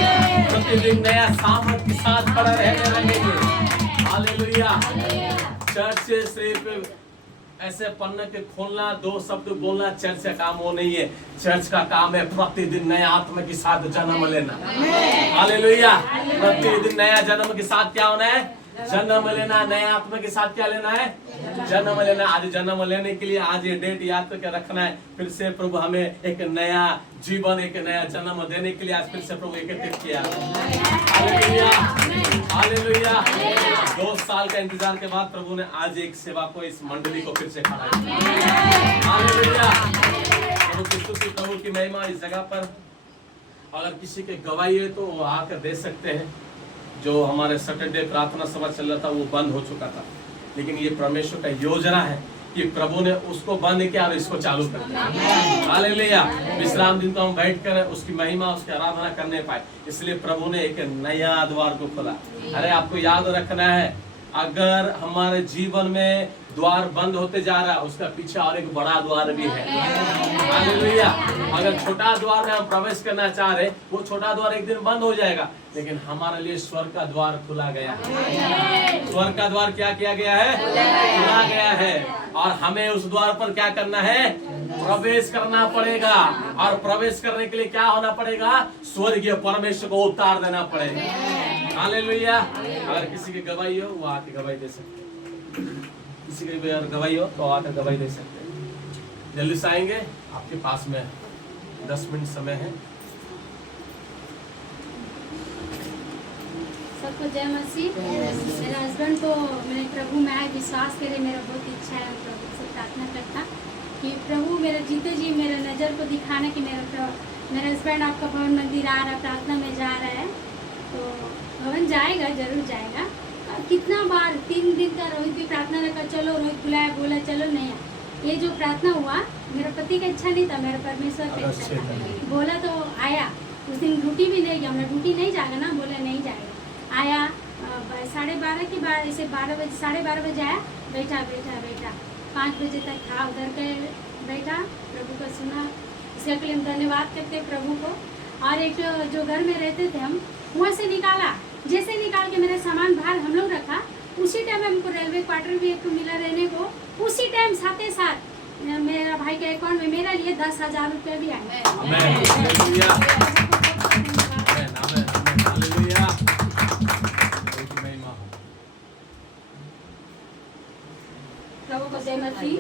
प्रतिदिन नया सामर्थ के साथ खड़े रहेंगे। हालेलुया। चर्च से सिर्फ ऐसे पन्ने के खोलना, दो शब्द बोलना चर्च का काम वो नहीं है। चर्च का काम है प्रतिदिन नया आत्मा के साथ जन्म लेना। हालेलुया। प्रतिदिन नया जन्म के साथ क्या होना है? जन्म लेना। नया आत्मा के साथ क्या लेना है? जन्म लेना। आज जन्म लेने के लिए आज ये डेट याद करके रखना है। फिर से प्रभु हमें एक नया जीवन, एक नया जन्म देने के लिए आज फिर से प्रभु एकत्रित किया। Hallelujah hallelujah. 2 साल का इंतजार के बाद प्रभु ने आज एक सेवा को, इस मंडली को फिर से खड़ा किया। हालेलुया। प्रभु की स्तुति, प्रभु की महिमा इस जगह पर। अगर किसी के गवाही है तो वो आकर दे सकते हैं। जो हमारे सैटरडे प्रार्थना सभा चल रहा था वो बंद हो चुका था, लेकिन ये परमेश्वर का योजना है कि प्रभु ने उसको बंद किया और इसको चालू कर दिया। हालेलुया। विश्राम दिन को हम बैठ कर उसकी महिमा, उसकी आराधना करने पाए, इसलिए प्रभु ने एक नया द्वार को खोला। अरे आपको याद रखना है, अगर हमारे जीवन में द्वार बंद होते जा रहा है, उसका पीछे और एक बड़ा द्वार भी है। हालेलुया। अगर छोटा द्वार में हम प्रवेश करना चाह रहे, वो छोटा द्वार एक दिन बंद हो जाएगा, लेकिन हमारे लिए स्वर्ग का द्वार खुला गया है। स्वर्ग का द्वार क्या किया गया है? खुला गया है। और हमें उस द्वार पर क्या करना है? प्रवेश करना पड़ेगा। और प्रवेश करने के लिए क्या होना पड़ेगा? स्वर्गीय परमेश्वर को उतार देना पड़ेगा। हालेलुया। अगर किसी की गवाही हो वो आके गवाही दे सकते हैं। किसी की गवाही हो तो आकर गवाही दे सकते हैं। जल्दी से आएंगे, आपके पास में 10 मिनट समय है। सबको जय मसीह। मेरे हस्बैंड को मेरे प्रभु में आए विश्वास करे, मेरा बहुत इच्छा है प्रभु से प्रार्थना करता कि प्रभु मेरे जीते जी मेरे नज़र को दिखाना कि मेरा हस्बैंड आपका भवन मंदिर आ रहा है, प्रार्थना में जा रहा है, तो भवन जाएगा, जरूर जाएगा। कितना बार 3 दिन का रोहित भी प्रार्थना रखा, चलो रोहित बुलाया, बोला चलो नहीं। ये जो प्रार्थना हुआ मेरे पति का इच्छा नहीं था, मेरा परमेश्वर का इच्छा था। बोला तो आया। उस दिन ड्यूटी भी नहीं गया, मैं ड्यूटी नहीं जाएगा ना, बोला नहीं जाएगा। आया 12:30 के बाद, ऐसे 12 बजे 12:30 बजे आया, बैठा 5 बजे तक था उधर के, बैठा प्रभु को सुना। इसके लिए हम धन्यवाद करते प्रभु को। और एक जो घर में रहते थे हम, वहाँ से निकाला जैसे निकाल के मेरा सामान बाहर हम लोग रखा, उसी टाइम हमको रेलवे क्वार्टर भी एक मिला रहने को, उसी टाइम साथ ही साथ मेरा भाई के अकाउंट में मेरा लिए 10,000 रुपये भी आए। आमेन, हालेलुया, आमेन, आमेन, आमेन, हालेलुया। प्रभु की महिमा हो। प्रभु को जय मसीह।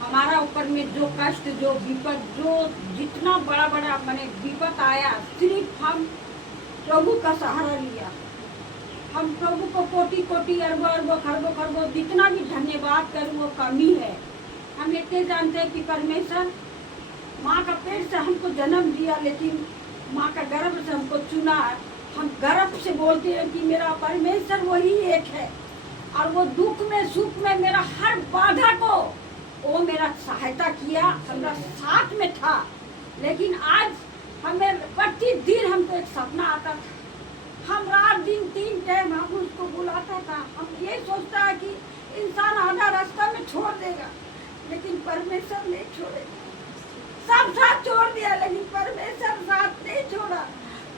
हमारा ऊपर में जो कष्ट, जो विपद, जो जितना बड़ा बड़ा मैंने विपद आया, सिर्फ हम प्रभु का सहारा लिया। हम प्रभु को कोटि कोटि अरबों अरबों खरबों खरबों जितना भी धन्यवाद करूँ वो कमी है। हम इतने जानते हैं कि परमेश्वर माँ का पेट से हमको जन्म दिया, लेकिन माँ का गर्भ से हमको चुना। हम गर्व से बोलते हैं कि मेरा परमेश्वर वही एक है, और वो दुख में सुख में मेरा हर बाधा को वो मेरा सहायता किया, हमारा साथ में था। लेकिन आज हमें प्रतिदिन हमको एक सपना आता था, हम रात दिन 3 टाइम हम उसको बुलाता था। हम ये सोचता है कि इंसान आधा रास्ता में छोड़ देगा, लेकिन परमेश्वर नहीं छोड़ेगा। सब साथ छोड़ दिया, लेकिन परमेश्वर साथ नहीं छोड़ा।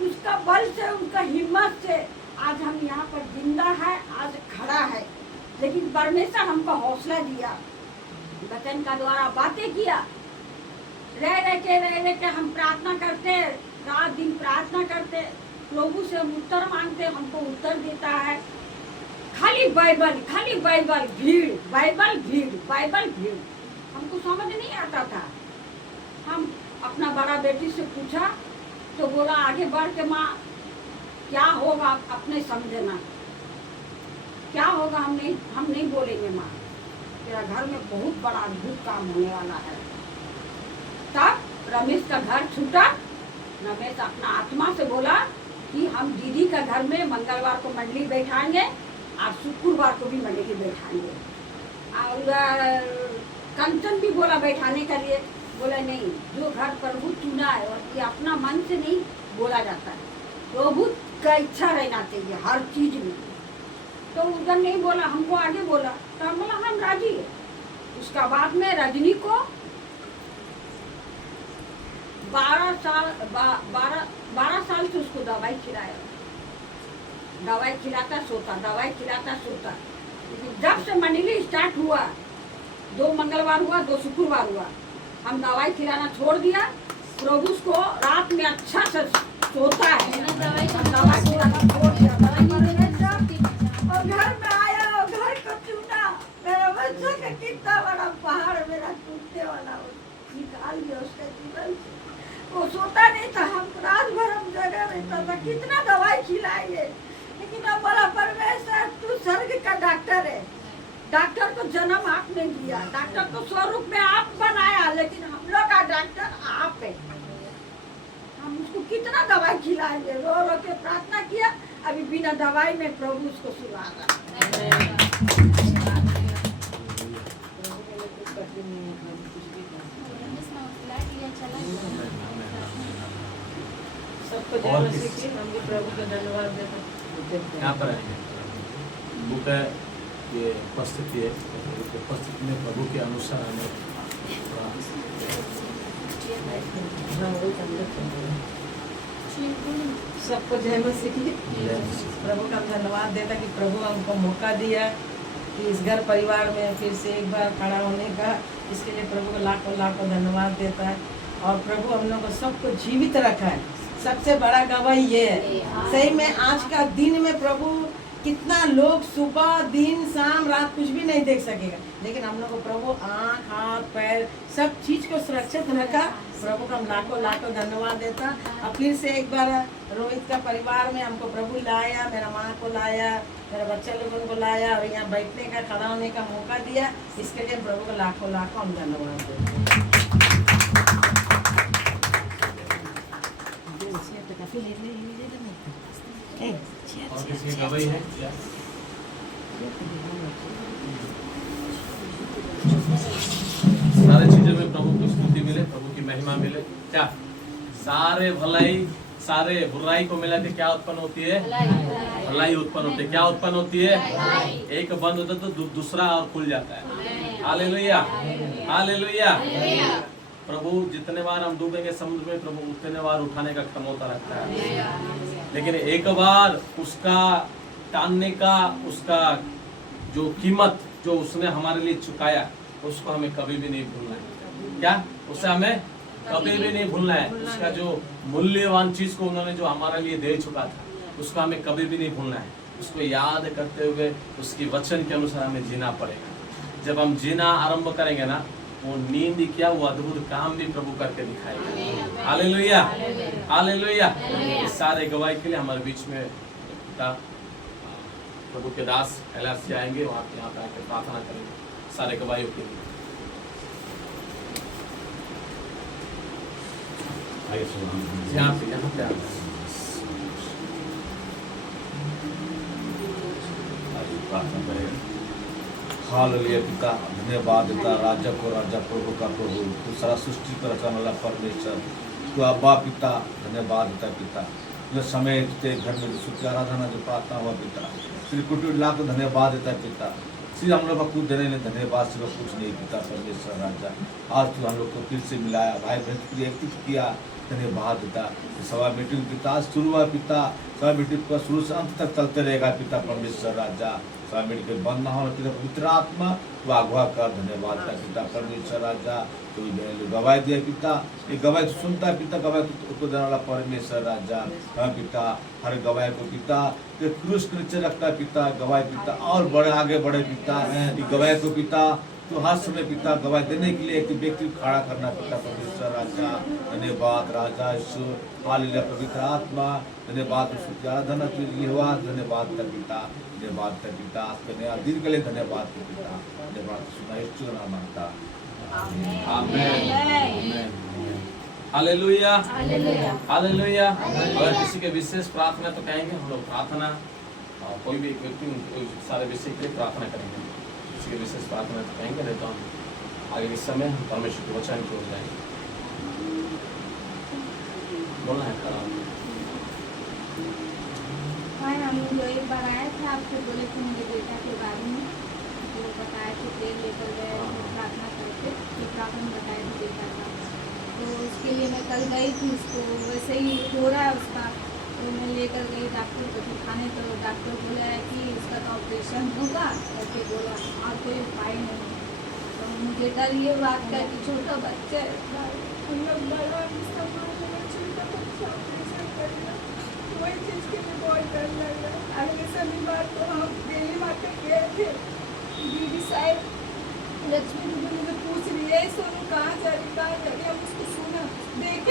उसका बल से, उसका हिम्मत से आज हम यहाँ पर जिंदा है, आज खड़ा है। लेकिन परमेश्वर हमको हौसला दिया, वचन का द्वारा बातें किया। रह के हम प्रार्थना करते, रात दिन प्रार्थना करते, प्रभु से हम उत्तर मांगते, हमको उत्तर देता है। खाली बाइबल भीड़, बाइबल भीड़। हमको समझ नहीं आता था। हम अपना बड़ा बेटी से पूछा तो बोला आगे बढ़ के माँ क्या होगा अपने समझना, क्या होगा हम नहीं बोलेंगे माँ, तेरा घर में बहुत बड़ा अद्भुत काम होने वाला है। तब रमेश का घर छूटा। रमेश अपना आत्मा से बोला कि हम दीदी का घर में मंगलवार को मंडली बैठाएंगे और शुक्रवार को भी मंडली बैठाएंगे। और कंचन भी बोला बैठाने के लिए, बोला नहीं, जो घर प्रभु चुना है और ये अपना मन से नहीं बोला जाता है, प्रभु का इच्छा रहना चाहिए हर चीज में। तो उधर नहीं बोला, हमको आगे बोला, तो हम बोला हम राजी है। उसका बाद में रजनी को 12 साल से उसको दवाई खिलाया, दवाई खिलाता सोता। लेकिन जब से मंडली स्टार्ट हुआ, 2 मंगलवार हुआ, 2 शुक्रवार हुआ, हम दवाई खिलाना छोड़ दिया। प्रभु उसको रात में अच्छा से सोता है, दवाई खिलाना छोड़ दिया। और घर में आया और घर को चुना, मेरा बच्चा का कितना बड़ा पहाड़ मेरा टूटने वाला निकाल दिया उसके जीवन से। वो सोता नहीं था, हम रात भर हम जगह रहता था, कितना दवाई खिलाएंगे। लेकिन अब बोला परमेश्वर तू स्वर्ग का डॉक्टर है, डॉक्टर को जन्म आपने दिया, डॉक्टर को स्वरूप में आप बनाया, लेकिन हम लोग का डॉक्टर आप है। हम उसको कितना दवाई खिलाएंगे। रो रो के प्रार्थना किया, अभी बिना दवाई में प्रभु उसको सुला रहा। सबको जय मसीह की। हम भी प्रभु का धन्यवाद देते हैं। यहाँ पर आएंगे बुक है, ये उपस्थिति है, उपस्थिति में प्रभु के अनुसार हमें सबको जय मसीह की। प्रभु का धन्यवाद देता कि प्रभु हमको मौका दिया कि इस घर परिवार में फिर से एक बार खड़ा होने का, इसके लिए प्रभु को लाखों लाखों धन्यवाद देता है। और प्रभु हम लोग को सबको जीवित रखा है, सबसे बड़ा गवाही ये है। सही में आज का दिन में प्रभु कितना लोग सुबह दिन शाम रात कुछ भी नहीं देख सकेगा, लेकिन हम लोग को प्रभु आँख हाथ पैर सब चीज को सुरक्षित रखा। प्रभु का हम लाखों लाखों धन्यवाद देता। और फिर से एक बार रोहित का परिवार में हमको प्रभु लाया, मेरा माँ को लाया, मेरा बच्चा लोगों को लाया और यहाँ बैठने का खड़ा होने का मौका दिया, इसके लिए प्रभु को लाखों लाखों हम धन्यवाद देते। और किसी की गवाही है क्या? सारे चीजों में प्रभु की स्तुति मिले, प्रभु की महिमा मिले। क्या सारे भलाई सारे बुराई को मिला के क्या उत्पन्न होती है? भलाई उत्पन्न होती है। क्या उत्पन्न होती है? एक बंद होता है तो दूसरा और खुल जाता है। Hallelujah, hallelujah. प्रभु जितने बार हम डूबेंगे समुद्र में, प्रभु उतने बार उठाने का क्षमता रखता है। लेकिन एक बार उसका टालने का, उसका जो कीमत जो उसने हमारे लिए चुकाया, उसको हमें कभी भी नहीं भूलना है। क्या? उसे हमें कभी भी नहीं भूलना है। उसका जो मूल्यवान चीज को उन्होंने जो हमारे लिए दे चुका था, उसको हमें कभी भी नहीं भूलना है। उसको याद करते हुए उसकी वचन के अनुसार हमें जीना पड़ेगा। जब हम जीना आरंभ करेंगे ना, वो नींद क्या, वो अद्भुत काम भी प्रभु करके दिखाएगा। Hallelujah, hallelujah. इस सारे गवाही के लिए हमारे बीच में प्रभु के दास एलआरसी आएंगे, वहाँ पे यहाँ पे आकर प्रार्थना करेंगे सारे गवाहियों के लिए। यहाँ पे हालेलुया। पिता धन्यवाद देता, राजा को राजा, प्रभु का प्रभु, तू सारा सृष्टि को रचने वाला परमेश्वर, तू अब्बा पिता, धन्यवाद देता पिता। जो समय तेरे घर में जो सुखी आराधना जो प्रार्थना हुआ पिता, श्री कुटुंब लाख धन्यवाद देता पिता। श्री हम लोग को कुछ देने में धन्यवाद, सिर्फ कुछ नहीं पिता परमेश्वर राजा। आज तू हम लोग को फिर से मिलाया, भाई बहन को एकत्रित किया, धन्यवाद देता। सभा मीटिंग पिता शुरू हुआ पिता, सभा मीटिंग का शुरू से अंत तक चलते रहेगा पिता परमेश्वर राजा। सभा मीटिंग के बंद ना होना पिता, पवित्र आत्मा तू अगुवा कर, धन्यवाद का पिता परमेश्वर राजा। तो गवाही दिया पिता, ये गवाही सुनता है पिता, गवाही को देने वाला परमेश्वर राजा। हाँ पिता, हर गवाही को पिता ये क्रूस के नीचे रखता है पिता, गवाही पिता और बड़े आगे बढ़े पिता। ये गवाही को पिता तो हर समय पिता गवाही देने के लिए एक व्यक्ति खड़ा करना पिता परमेश्वर राजा। धन्यवाद राजा ईश्वर, हालेलुया पवित्र आत्मा, धन्यवाद आराधना के लिए हुआ, धन्यवाद का पिता, धन्यवाद का पिता। आज के नया दिन के लिए धन्यवाद के पिता, धन्यवाद सुना ईश्वर नाम मानता। आमीन, हालेलुया, हालेलुया। अगर किसी के विशेष प्रार्थना तो कहेंगे हम लोग प्रार्थना, कोई भी व्यक्ति सारे विषय के लिए प्रार्थना करेंगे। किसी के विशेष प्रार्थना तो कहेंगे, नहीं तो हम आगे इस समय हम परमेश्वर के वचन की ओर जाएंगे। बोलना है खड़ा। हम जो एक बार आए थे, आपसे बोले थे मेरे बेटा के बारे में, तो बताया कि तेल लेकर गए, प्रार्थना करके ये प्रॉब्लम बताया था बेटा का। तो उसके लिए मैं कल गई थी, उसको वैसे ही हो रहा है उसका, तो मैं लेकर गई डॉक्टर को दिखाने। तो डॉक्टर बोला है कि उसका तो ऑपरेशन होगा करके बोला, और कोई उपाय नहीं। तो मुझे डर ये बात का कि छोटा बच्चा है, हम लोग बड़ा छोटा बच्चा ऑपरेशन करना, वही चीज़ के लिए बहुत डर लग रहा है। अगले शनिवार को हम दिल्ली मार्केट गए थे, दीदी साहब लक्ष्मी दीदी मुझे पूछ रही है सोनू कहाँ जा रही, हम उसको सुना, देख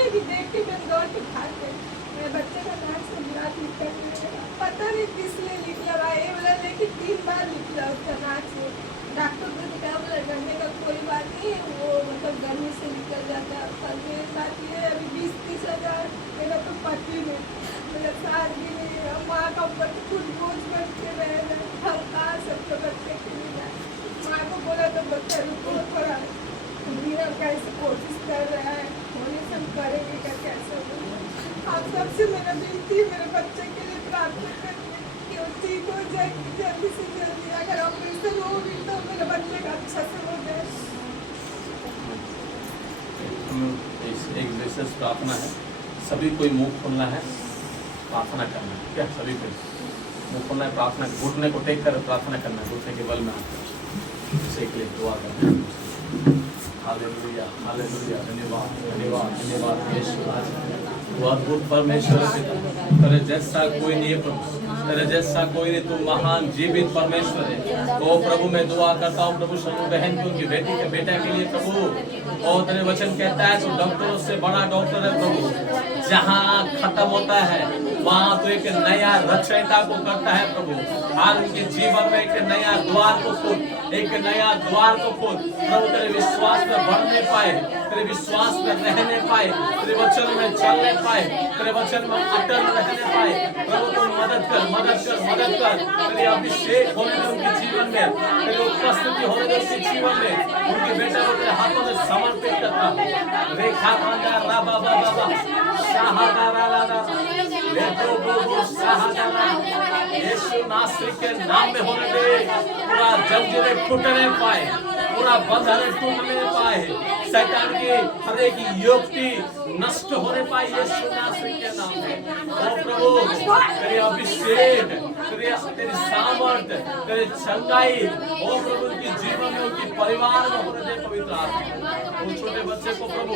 के मैं दौड़ के भाग गई। मेरे बच्चे का नाम से नाच निकल गया, पता नहीं किस लिए निकला रहा है बोला, लेकिन 3 बार निकला उसका नाच से। डॉक्टर को क्या बोला, डरने का कोई बात नहीं, वो मतलब गर्मी से निकल जाता है। पर मेरे साथ ये अभी 20-30 हज़ार मेरा तो पति में मेरा साथ भी नहीं है, माँ का खुद बोझ बन के रह रहे, हर कहाँ सबके बच्चे के लिए जाए। माँ को बोला तो बच्चा रुको थोड़ा, मेरा कैसे कोशिश कर रहा है, होने से हम करेंगे क्या, कैसे बोले। आप सबसे मेरा विनती, मेरे बच्चे के लिए प्रार्थना करिए कि वो ठीक हो जाए जल्दी से जल्दी। अगर ऑपरेशन हो भी तो मेरे बच्चे का अच्छा से हो जाए। एक विशेष प्रार्थना है, सभी कोई मुंह खोलना है, प्रार्थना करना है। क्या सभी को मुंह खोलना है, प्रार्थना, घुटने को टेक कर प्रार्थना करना है, घुटने के बल में इसे के लिए दुआ करना है। हालेलुया, हालेलुया, धन्यवाद, धन्यवाद, धन्यवाद यीशु। वो अद्भुत परमेश्वर पिता, तेरे जैसा कोई नहीं है प्रभु, तेरे जैसा कोई नहीं, तू महान जीवित परमेश्वर है। ओ प्रभु मैं दुआ करता हूँ प्रभु सोनू बहन की, उनकी बेटी के बेटा के लिए प्रभु। और तेरे वचन कहता है तो डॉक्टरों से बड़ा डॉक्टर है प्रभु। जहाँ खत्म होता है वहाँ तो एक नया रचयिता को करता है प्रभु। आज उनके जीवन में एक नया द्वार को खोल, एक नया द्वार को खोल प्रभु। तेरे विश्वास में बढ़ने पाए, तेरे विश्वास में रहने पाए, तेरे वचन में चलने पाए, तेरे वचन में अटल रहने पाए प्रभु। तुम मदद कर, मदद कर, मदद कर। तेरे अभिषेक होने दे उनके जीवन में, तेरे उपस्थिति होने दे उनके जीवन में। उनके बेटा को तेरे हाथों में समर्पित करता हूँ। रेखा भांगा राबा बाबा बाबा शाहदा राला लेतो बोबो शाहदा, यीशु नासरी के नाम में होने दे। पूरा जंजीरें टूटने पाए, पूरा बंधन टूटने पाए, शैतान की हर एक युक्ति नष्ट होने पाए यीशु नासरी के नाम में। ओ प्रभु तेरे अभिषेक, तेरी सामर्थ, तेरे चंगाई ओ प्रभु उनके जीवन में, उनके परिवार में होने दे पवित्र आत्मा। उन छोटे बच्चे को प्रभु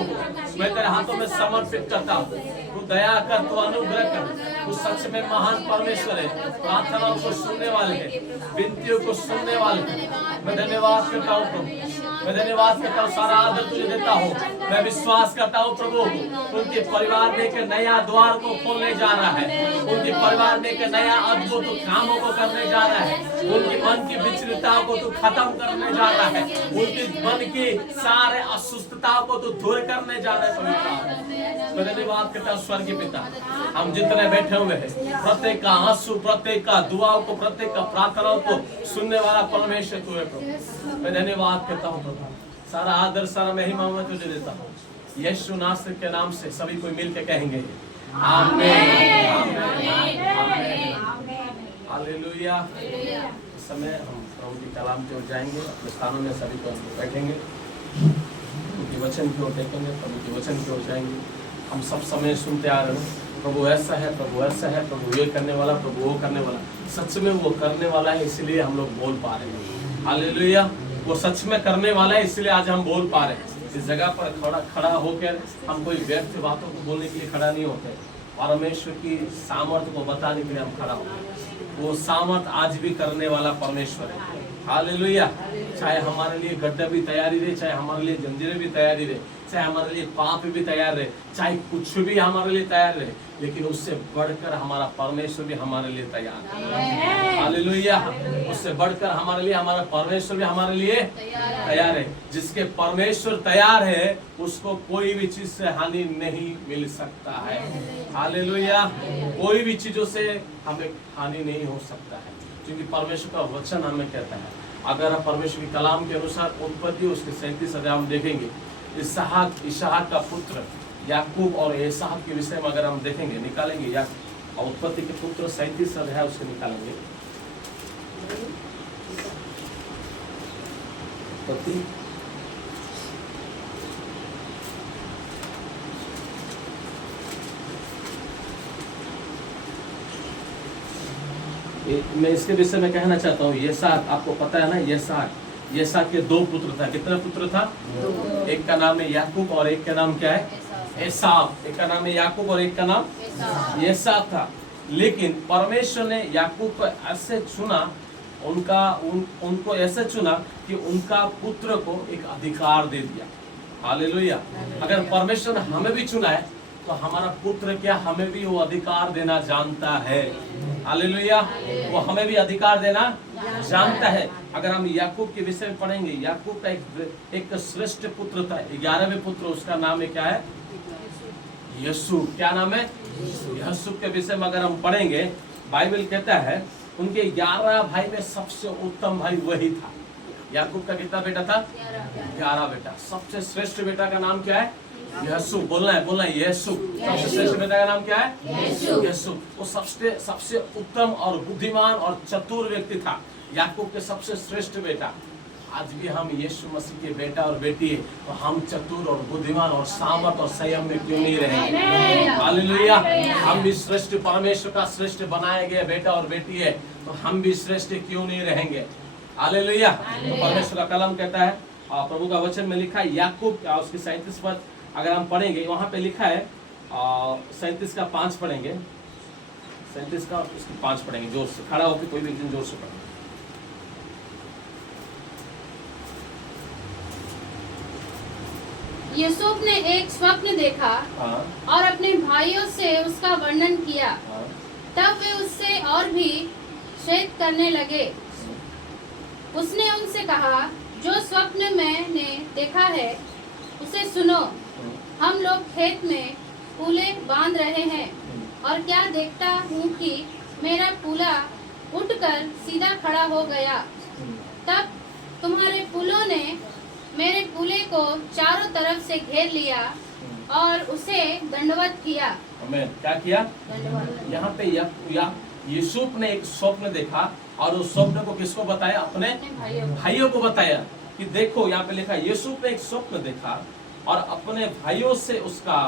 मैं तेरे हाथों में समर्पित करता हूँ। तू दया कर, तू अनुग्रह कर, तू सच में महान परमेश्वर है। प्रार्थनाओं को सुनने वाले हैं, विनतियों को सुनने वाले हैं। मैं धन्यवाद करता हूँ प्रभु, मैं धन्यवाद करता हूँ, सारा आदर तुझे देता हूँ। मैं विश्वास करता हूँ प्रभु उनके परिवार में एक नया द्वार को खोलने जा रहा है, उनके परिवार में एक नया अद्भुत कामों को करने जा रहा है, उनके मन की विचलितताओं को तू खत्म करने जा रहा है, उनके मन की सारे अस्वस्थताओं को तू दूर करने जा रहा है पवित्र। मैं धन्यवाद करता हूँ स्वर्गीय पिता, हम जितने बैठे हुए हैं प्रत्येक का आंसू, प्रत्येक का दुआओं को, प्रत्येक का प्रार्थनाओं को सुनने वाला परमेश्वर तू है प्रभु। मैं धन्यवाद करता हूँ प्रभु, सारा आदर सारा महिमा मैं तुझे देता हूँ। यीशु नासरी के नाम से सभी कोई मिलकर कहेंगे आमीन, आमीन, आमीन, हालेलुया। इस समय हम प्रभु के कलाम की ओर जाएंगे, अपने स्थानों में सभी को बैठेंगे, उनके वचन की ओर देखेंगे, प्रभु के वचन की ओर जाएंगे। हम सब समय सुनते आ रहे हैं प्रभु ऐसा है, प्रभु ऐसा है, प्रभु ये करने वाला, प्रभु वो करने वाला। सच में वो करने वाला है, इसलिए हम लोग बोल पा रहे हैं। हालेलुया, वो सच में करने वाला है, इसलिए आज हम बोल पा रहे हैं। इस जगह पर खड़ा होकर हम कोई व्यर्थ बातों को बोलने के लिए खड़ा नहीं होते, परमेश्वर की सामर्थ को बताने के लिए हम खड़ा होते हैं। वो सामर्थ आज भी करने वाला परमेश्वर है। हालेलुया, चाहे हमारे लिए गड्ढा भी तैयारी रहे, चाहे हमारे लिए जंजीरें भी तैयारी रहे, चाहे हमारे लिए पाप भी तैयार रहे, चाहे कुछ भी हमारे लिए तैयार रहे, लेकिन उससे बढ़कर हमारा परमेश्वर भी हमारे लिए तैयार है। हालेलुया, उससे बढ़कर हमारे लिए हमारा परमेश्वर भी हमारे लिए तैयार है। जिसके परमेश्वर तैयार है उसको कोई भी चीज से हानि नहीं मिल सकता है। हालेलुया, कोई भी चीजों से हमें हानि नहीं हो सकता है, क्योंकि परमेश्वर का वचन हमें कहता है। अगर हम परमेश्वर के कलाम के अनुसार उत्पत्ति उसके 37 अध्याय हम देखेंगे, इसहाक का पुत्र याकूब और एसाव के विषय में अगर हम देखेंगे, निकालेंगे, या उत्पत्ति के पुत्र 37 अध्याय उसके निकालेंगे। उत्पत्ति मैं इसके विषय में कहना चाहता हूँ। येसाक, आपको पता है ना, येसाक के 2 पुत्र था। कितना पुत्र था? 2। एक का नाम है याकूब और एक का नाम क्या है? एसाव। एक का नाम है याकूब और एक का नाम येसाव था। लेकिन परमेश्वर ने याकूब को ऐसे चुना, उनको ऐसे चुना कि उनका पुत्र को एक अधिकार दे दिया। हालेलुया, अगर परमेश्वर ने हमें भी चुना है तो हमारा पुत्र क्या हमें भी वो अधिकार देना जानता है। हालेलुया, वो हमें भी अधिकार देना जानता है। अगर हम याकूब के विषय में पढ़ेंगे, याकूब का एक श्रेष्ठ पुत्र था, 11वें पुत्र, उसका नाम है क्या है? यूसुफ। क्या नाम है? यूसुफ के विषय में अगर हम पढ़ेंगे, बाइबल कहता है उनके 11 भाई में सबसे उत्तम भाई वही था। याकूब का कितना बेटा था? 11 बेटा। सबसे श्रेष्ठ बेटा का नाम क्या है? यूसुफ। बोलना है यूसुफ। सबसे श्रेष्ठ बेटा का नाम क्या है? यूसुफ। वो सबसे उत्तम और बुद्धिमान और चतुर व्यक्ति था, याकूब के सबसे श्रेष्ठ बेटा। आज भी हम यीशु मसीह के बेटा और बेटी है, तो हम चतुर और बुद्धिमान और सामर्थ और संयम में क्यों नहीं रहेंगे? हालेलुया, हम भी श्रेष्ठ, परमेश्वर का श्रेष्ठ बनाए गए बेटा और बेटी है, तो हम भी श्रेष्ठ क्यों नहीं रहेंगे? हालेलुया। तो परमेश्वर का कलम कहता है, प्रभु का वचन में लिखा है, याकूब का उसके 37 पद अगर हम पढ़ेंगे, वहां पे लिखा है 37 का 5 पढ़ेंगे, 37 का उसकी 5 पढ़ेंगे। जोर से खड़ा होकर कोई भी एक दिन जोर से पढ़ेंगे। यूसुफ ने एक स्वप्न देखा और अपने भाइयों से उसका वर्णन किया। तब वे उससे और भी श्वेत करने लगे। उसने उनसे कहा, जो स्वप्न मैंने देखा है उसे सुनो। हम लोग खेत में पूले बांध रहे हैं और क्या देखता हूँ कि मेरा पूला उठकर सीधा खड़ा हो गया। तब तुम्हारे पुलों ने मेरे पूले को चारों तरफ से घेर लिया और उसे दंडवत किया। क्या किया? यहाँ पे यूसुफ ने एक स्वप्न देखा और उस स्वप्न को किसको बताया? अपने भाइयों को बताया कि देखो, यहाँ पे लिखा यूसुफ ने एक स्वप्न देखा और अपने भाइयों से उसका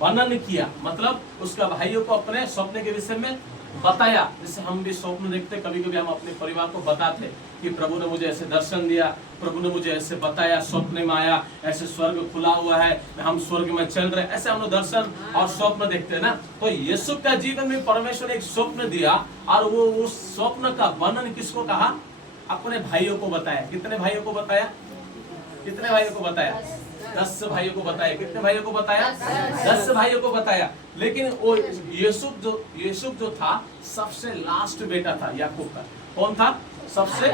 वर्णन किया, मतलब उसका भाइयों को अपने स्वप्न के विषय में बताया। जैसे हम भी स्वप्न देखते, कभी कभी हम अपने परिवार को बताते कि प्रभु ने मुझे ऐसे दर्शन दिया, प्रभु ने मुझे ऐसे बताया, स्वप्न में आया, ऐसे स्वर्ग खुला हुआ है, हम स्वर्ग में चल रहे, ऐसे हम लोग दर्शन और स्वप्न देखते हैं ना। तो यीशु का जीवन में परमेश्वर ने एक स्वप्न दिया और वो उस स्वप्न का वर्णन किसको कहा? अपने भाइयों को बताया। कितने भाइयों को बताया? कितने भाइयों को बताया? 10 भाइयों को बताया। कितने भाइयों को बताया? 10 भाइयों को बताया। लेकिन वो यूसुफ जो था सबसे लास्ट बेटा था याकूब का। कौन था? सबसे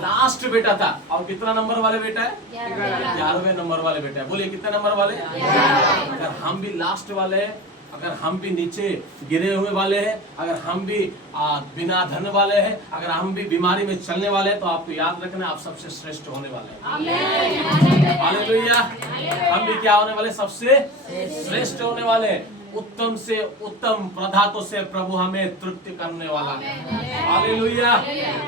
लास्ट बेटा था। और कितना नंबर वाले बेटा है? 11वें नंबर वाले बेटा है। बोलिए कितने नंबर वाले? अगर हम भी लास्ट वाले हैं, अगर हम भी नीचे गिरे हुए वाले हैं, अगर हम भी बिना धन वाले हैं, अगर हम भी बीमारी में चलने वाले हैं, तो आपको याद रखना आप सबसे श्रेष्ठ होने वाले हैं। हालेलुया। हम भी क्या होने वाले? सबसे श्रेष्ठ होने वाले हैं। उत्तम से उत्तम पदार्थों से प्रभु हमें तृप्ति करने वाला है। Hallelujah,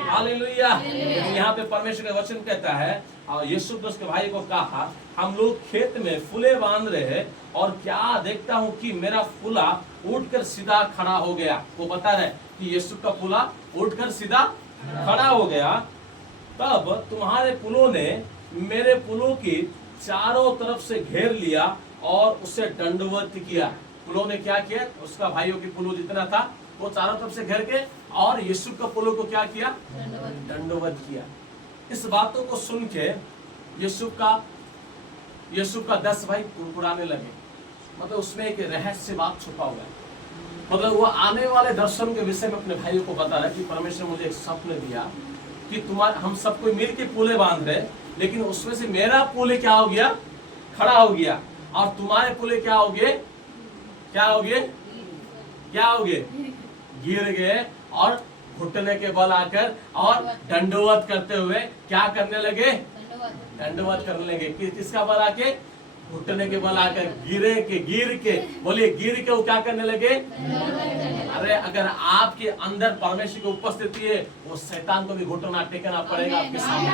hallelujah. यहाँ पे परमेश्वर का वचन कहता है, और यीशु ने उसके भाई को कहा, हम लोग खेत में फूले बांध रहे हैं और क्या देखता हूँ कि मेरा फूला उठकर सीधा खड़ा हो गया। वो बता रहे कि यीशु का फूला उठकर सीधा खड़ा हो गया। तब तुम्हारे पुलों ने मेरे पुलों की चारों तरफ से घेर लिया और उसे दंडवत किया। पुलों ने क्या किया? उसका भाइयों की पुलों जितना था वो चारों तरफ से घेर के, और यीशु का पुलों को क्या किया? दंडवत किया। इस बातों को सुन के यीशु का 10 भाई कुड़कुड़ाने लगे। मतलब उसमें एक रहस्य बात छुपा हुआ है। मतलब वो आने वाले दर्शन के विषय में अपने भाइयों को बता रहा है कि परमेश्वर मुझे एक स्वप्न दिया कि हम सबको मिल के पुले बांध रहे, लेकिन उसमें से मेरा पुले क्या हो गया? खड़ा हो गया, और तुम्हारे पुले क्या हो गए? क्या हो गए? क्या हो गए? गिर गए और घुटने के बल आकर और दंडवत करते हुए क्या करने लगे? दंडवत करने लगे। किसका बल आके? घुटने के बल आकर गिर के बोलिए गिर के वो क्या करने लगे? अरे अगर आपके अंदर परमेश्वर की उपस्थिति है, वो शैतान को भी घुटना टेकना पड़ेगा आपके सामने।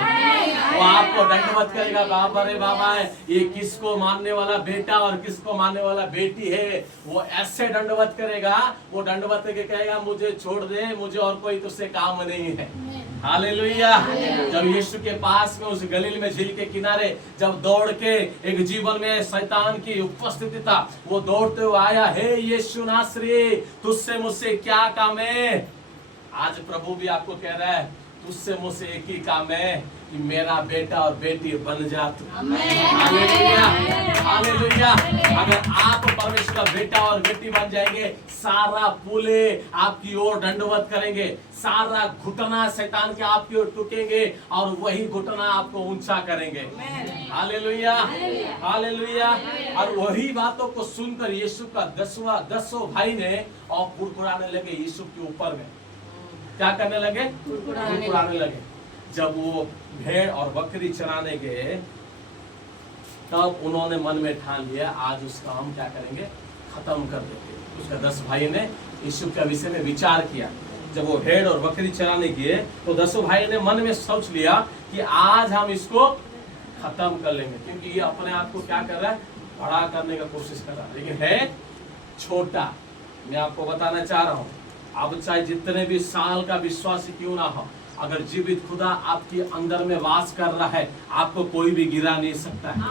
वो आपको दंडवत करेगा, बाबा रे बाबा ये किसको मानने वाला बेटा और किसको मानने वाला बेटी है। वो ऐसे दंडवत करेगा, वो दंडवत करके कहेगा मुझे छोड़ दे, मुझे और कोई तुझसे काम नहीं है। हालेलुया। जब यीशु के पास में उस गलील में झील के किनारे जब दौड़ के एक जीवन में शैतान की उपस्थिति था, वो दौड़ते हुए आया, हे यीशु नासरी तुझसे मुझसे क्या काम है? आज प्रभु भी आपको कह रहा है, तुझसे मुझसे एक ही काम है कि मेरा बेटा और बेटी बन जा तू। Hallelujah, hallelujah. अगर आप परमेश्वर का बेटा और बेटी बन जाएंगे, सारा पुले आपकी ओर दंडवत करेंगे, सारा घुटना शैतान के आपकी ओर टूटेंगे और वही घुटना आपको ऊंचा करेंगे। Hallelujah, hallelujah. और वही बातों को सुनकर यीशु का 10 भाई ने और कुड़कुड़ाने लगे यीशु के ऊपर में। क्या करने लगे? कुड़कुड़ाने लगे। जब वो भेड़ और बकरी चराने गए, तब उन्होंने मन में ठान लिया आज उसका हम क्या करेंगे? खत्म कर देंगे। उसका 10 भाई ने यीशु के विषय में विचार किया। जब वो भेड़ और बकरी चराने गए तो 10 भाई ने मन में सोच लिया कि आज हम इसको खत्म कर लेंगे, क्योंकि ये अपने आप को क्या कर रहा है? बड़ा करने का कोशिश कर रहा है, लेकिन है छोटा। मैं आपको बताना चाह रहा हूँ, आप चाहे जितने भी साल का विश्वासी क्यों ना हो, अगर जीवित खुदा आपके अंदर में वास कर रहा है, आपको कोई भी गिरा नहीं सकता है।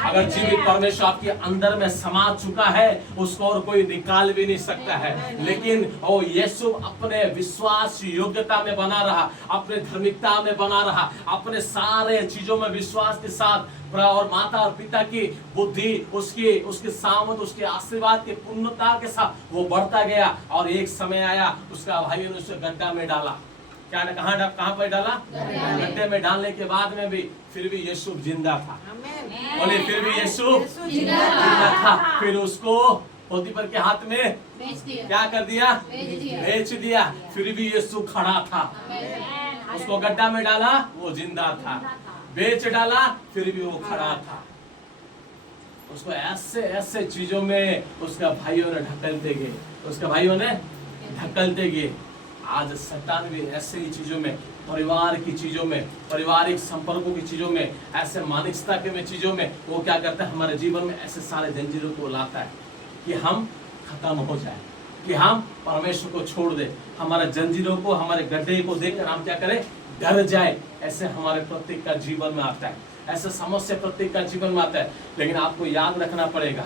अगर जीवित परमेश्वर आपके अंदर में समा चुका है, उसको और कोई निकाल भी नहीं सकता है। लेकिन वो यीशु अपने विश्वास योग्यता में बना रहा, अपने धार्मिकता में बना रहा, अपने सारे चीजों में विश्वास के साथ और माता और पिता की बुद्धि, उसके सामर्थ, उसके आशीर्वाद की पूर्णता के साथ वो बढ़ता गया। और एक समय आया, उसका भाई ने उसे गड्ढा में डाला। क्या ने कहाँ पर डाला? गड्ढे में डालने के बाद में भी फिर भी यीशु जिंदा था। बोले फिर भी यीशु जिंदा था। फिर उसको पोतीफर के हाथ में क्या कर दिया? बेच दिया। फिर भी यीशु खड़ा था। उसको गड्ढा में डाला, वो जिंदा था। बेच डाला, फिर भी वो खड़ा था। उसको ऐसे ऐसे चीजों में उसका भाइयों ने ढकलते गए, उसके भाइयों ने ढकलते गए। आज शैतान भी ऐसे ही चीजों में, परिवार की चीजों में, पारिवारिक संपर्कों की चीजों में, ऐसे मानसिकता के में चीजों में वो क्या करता है, हमारे जीवन में ऐसे सारे जंजीरों को लाता है कि हम खत्म हो जाए, कि हम परमेश्वर को छोड़ दे, हमारे जंजीरों को, हमारे गड्ढे को देखकर हम क्या करें, डर जाए। ऐसे हमारे प्रत्येक का जीवन में आता है, ऐसे समस्या प्रत्येक का जीवन में आता है। लेकिन आपको याद रखना पड़ेगा,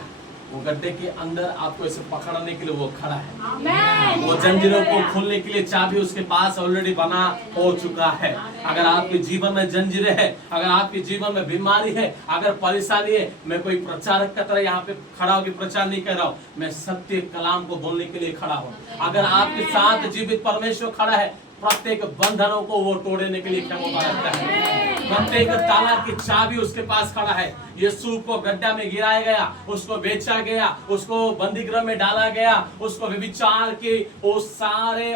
वो गड्ढे के अंदर आपको ऐसे पकड़ने के लिए वो खड़ा है। वो जंजीरों को खोलने के लिए चाबी उसके पास ऑलरेडी बना हो चुका है। अगर आपके जीवन में जंजीरें है, अगर आपके जीवन में बीमारी है, अगर परेशानी है, मैं कोई प्रचारक की तरह यहाँ पे खड़ा होकर प्रचार नहीं कर रहा हूँ, मैं सत्य कलाम को बोलने के लिए खड़ा हूँ। अगर आपके साथ जीवित परमेश्वर खड़ा है, प्रत्येक बंधनों को वो तोड़ने के लिए क्षमता रखता है। प्रत्येक ताला की चाबी उसके पास खड़ा है। यीशु को गड्ढा में गिराया गया, उसको बेचा गया, उसको बंदी गृह में डाला गया, उसको व्यभिचार की वो सारे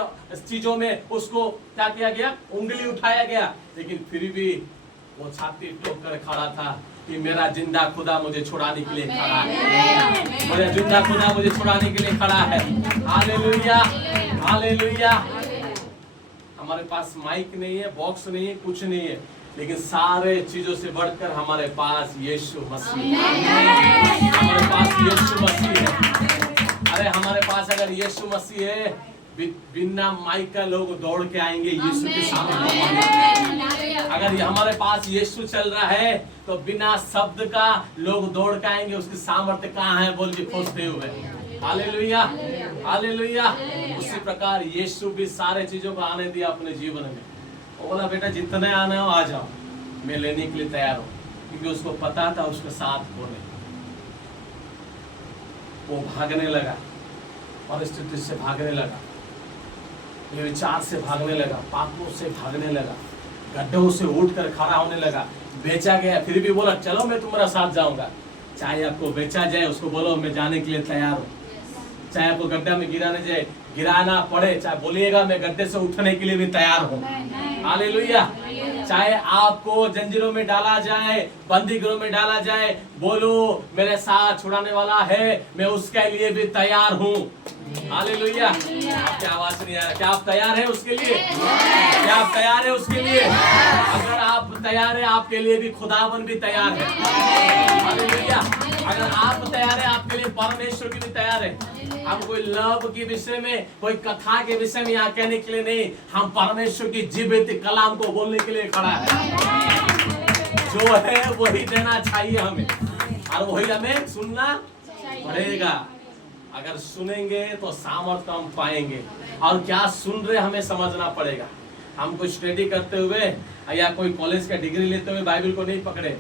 चीजों में उसको क्या किया गया, उंगली उठाया गया, लेकिन फिर भी वो छाती ठोक कर खड़ा था कि मेरा जिंदा खुदा मुझे छुड़ाने के लिए खड़ा है, मेरा जिंदा खुदा मुझे छुड़ाने के लिए खड़ा है। Hallelujah, hallelujah. हमारे पास माइक नहीं है, बॉक्स नहीं है, कुछ नहीं है, लेकिन सारे चीजों से बढ़कर हमारे पास यीशु मसीह है। हमारे पास यीशु मसीह है। अरे हमारे पास अगर यीशु मसीह है, बिना माइक का लोग दौड़ के आएंगे यीशु के सामने। अगर हमारे पास यीशु चल रहा है तो बिना शब्द का लोग दौड़ के आएंगे, उसकी सामर्थ्य कहाँ है बोल के खोजते हुए। Hallelujah, hallelujah. उसी प्रकार यीशु भी सारे चीजों को आने दिया अपने जीवन में। वो बोला बेटा जितने आने हो आ जाओ, मैं लेने के लिए तैयार हूँ, क्योंकि उसको पता था उसके साथ कौन है। वो भागने लगा, परिस्थिति से भागने लगा, ये विचार से भागने लगा, पापों से भागने लगा, गड्ढों से उठकर खड़ा होने लगा। बेचा गया, फिर भी बोला चलो मैं तुम्हारा साथ जाऊंगा। चाहे आपको बेचा जाए, उसको बोलो मैं जाने के लिए तैयार हूँ। चाहे आपको गड्ढा में गिराना पड़े, चाहे बोलिएगा मैं गड्ढे से उठने के लिए भी तैयार हूँ। हालेलुया। चाहे आपको जंजीरों में डाला जाए, बंदी गृह में डाला जाए, बोलो मेरे साथ छुड़ाने वाला है, मैं उसके लिए भी तैयार हूँ। हालेलुया। आपकी आवाज नहीं आ रहा, क्या आप तैयार हैं उसके लिए? क्या आप तैयार हैं उसके लिए? अगर आप तैयार हैं, आपके लिए भी खुदावन भी तैयार है। हालेलुया। अगर आप तैयार हैं, आपके लिए परमेश्वर की भी तैयार है। हम कोई लव के विषय में, कोई कथा के विषय में यहाँ कहने के लिए नहीं, हम परमेश्वर की जीवित कलाम को बोलने के लिए खड़ा है। जो है वही देना चाहिए हमें, और वही हमें सुनना पड़ेगा। अगर सुनेंगे तो सामर्थ्य हम पाएंगे। और क्या सुन रहे हमें समझना पड़ेगा। हम कोई स्टडी करते हुए या कोई कॉलेज का डिग्री लेते हुए बाइबल को नहीं पकड़े,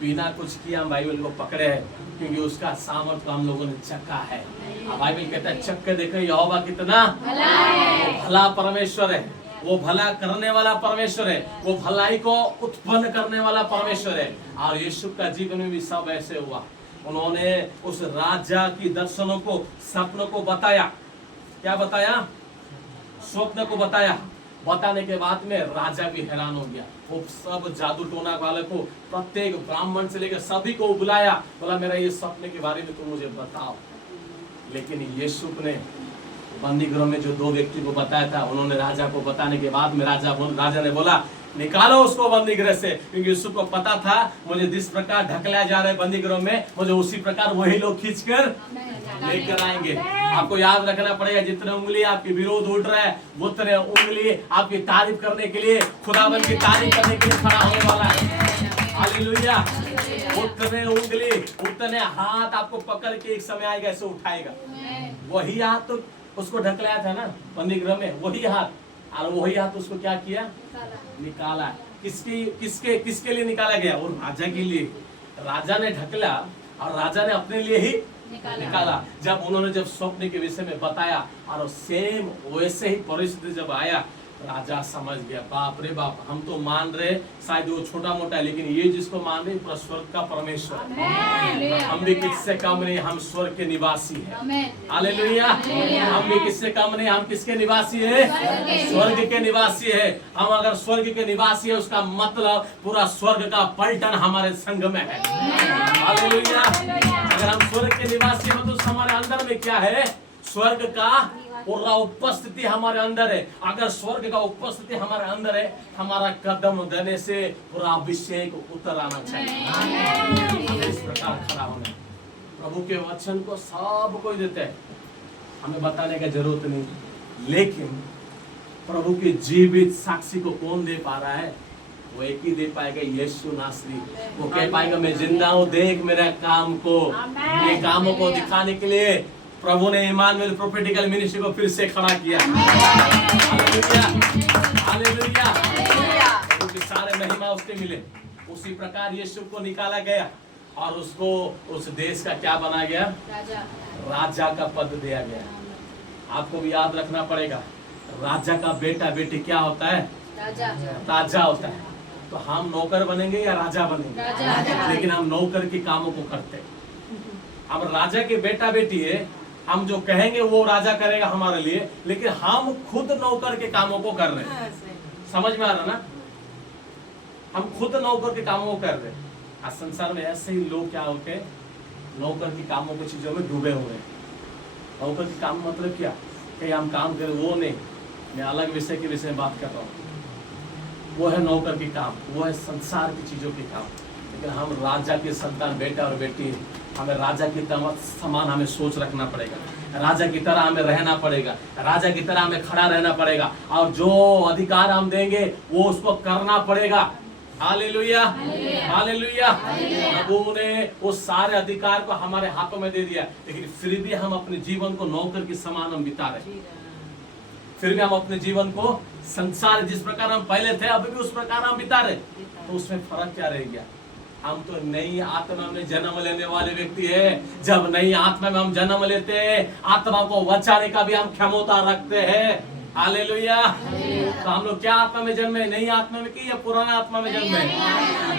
बिना कुछ किया हम बाइबल को पकड़े हैं, क्योंकि उसका सामर्थ्य हम लोगों ने चखा है। बाइबल कहता है चख के देखो यहोवा कितना भला परमेश्वर है, वो भला करने वाला परमेश्वर है, वो भलाई को उत्पन्न करने वाला परमेश्वर है। और यीशु का जीवन में भी सब ऐसे हुआ। उन्होंने उस राजा की दर्शनों को, सपनों को बताया। क्या बताया? स्वप्न को बताया। बताने के बाद में राजा भी हैरान हो गया। वो सब जादू टोना वाले को, प्रत्येक ब्राह्मण से लेकर सभी को बुलाया, बोला मेरा ये सपने के बारे में तुम मुझे बताओ। लेकिन यीशु ने बंदी गृह में जो दो व्यक्ति को बताया था, उन्होंने राजा को बताने के बाद में राजा ने बोला निकालो उसको बंदी गृह से, क्योंकि यूसुफ को पता था मुझे जिस प्रकार ढकलाया जा रहा है बंदी गृह में, मुझे उसी प्रकार वही लोग खींचकर लेकर आएंगे। आपको याद रखना पड़ेगा, जितने उंगली आपके विरोध उठ रहा है, उतने उंगली आपकी तारीफ करने के लिए, खुदावन की तारीफ करने के लिए खड़ा होने वाला है। हालेलुया। उतने उंगली, उतने हाथ आपको पकड़ के एक समय आएगा ऐसे उठाएगा। वही हाथ तो उसको ढकलाया था ना बंदी गृह में, वही हाथ, और वही हाथ उसको क्या किया? निकाला। किसके लिए निकाला गया? वो राजा के लिए। राजा ने ढकला और राजा ने अपने लिए ही निकाला। जब उन्होंने जब स्वप्न के विषय में बताया और सेम वैसे ही परिस्थिति जब आया, राजा समझ गया बाप रे बाप, हम तो मान रहे शायद वो छोटा मोटा है, लेकिन ये जिसको मान रहे पूरा स्वर्ग का परमेश्वर है। हम भी किससे कम नहीं, हम स्वर्ग के निवासी हैं। हालेलुया। हम भी किससे कम नहीं, हम किसके निवासी है? स्वर्ग के निवासी है। हम अगर स्वर्ग के निवासी है, उसका मतलब पूरा स्वर्ग का पलटन हमारे संग में है। हालेलुया। अगर हम स्वर्ग के निवासी हैं तो हमारे अंदर में क्या है? स्वर्ग का पूरा उपस्थिति हमारे अंदर है। अगर स्वर्ग का उपस्थिति हमारे अंदर है, हमारा कदम देने से पूरा अभिषेक उतर आना चाहिए। हमें इस प्रकार खड़ा होना है। प्रभु के वचन को सब कोई देते हैं, हमें बताने का जरूरत नहीं, लेकिन प्रभु के जीवित साक्षी को कौन दे पा रहा है? वो एक ही दे पाएगा, यीशु नासरी। वो कह पाएगा मैं जिंदा हूँ, देख मेरे काम को। ये कामों को दिखाने के लिए प्रभु ने इमानुएल प्रोफेटिकल मिनिस्ट्री को फिर से खड़ा किया। Hallelujah, hallelujah. प्रभु की सारे महिमा उसके मिले। उसी प्रकार यीशु को निकाला गया और उसको उस देश का क्या बना गया? राजा का पद दिया गया। आपको भी याद रखना पड़ेगा, राजा का बेटा बेटी क्या होता है? राजा होता है। तो हम नौकर बनेंगे या राजा बनेंगे? लेकिन हम नौकर के कामों को करते हैं। हम राजा के बेटा बेटी है, हम जो कहेंगे वो राजा करेगा हमारे लिए, लेकिन हम खुद नौकर के कामों को कर रहे हैं। समझ में आ रहा ना? हम खुद नौकर के कामों को कर रहे हैं। आज संसार में ऐसे ही लोग क्या होते हैं, नौकर की कामों की चीजों में डूबे हुए हैं। नौकर के काम मतलब क्या? कि हम काम करें, वो नहीं। मैं अलग विषय के विषय में बात कर रहा हूँ। वो है नौकर की काम, वो है संसार की चीजों के काम। लेकिन हम राजा के संतान, बेटा और बेटी, हमें राजा की समान हमें सोच रखना पड़ेगा। राजा की तरह हमें रहना पड़ेगा, राजा की तरह हमें खड़ा रहना पड़ेगा, और जो अधिकार हम देंगे वो उसको करना पड़ेगा। Hallelujah, hallelujah. प्रभु ने वो सारे अधिकार को हमारे हाथों में दे दिया, लेकिन फिर भी हम अपने जीवन को नौकर के समान हम बिता रहे। फिर भी हम अपने जीवन को संसार जिस प्रकार हम पहले थे अभी भी उस प्रकार हम बिता रहे। तो उसमें फर्क क्या रह गया? हम तो नई आत्मा में जन्म लेने वाले व्यक्ति है। जब नई आत्मा में हम जन्म लेते हैं, आत्मा को बचाने का भी हम क्षमता रखते हैं। हालेलुया। तो हम लोग क्या आत्मा में जन्मे? नई आत्मा में की या पुराना आत्मा में जन्मे?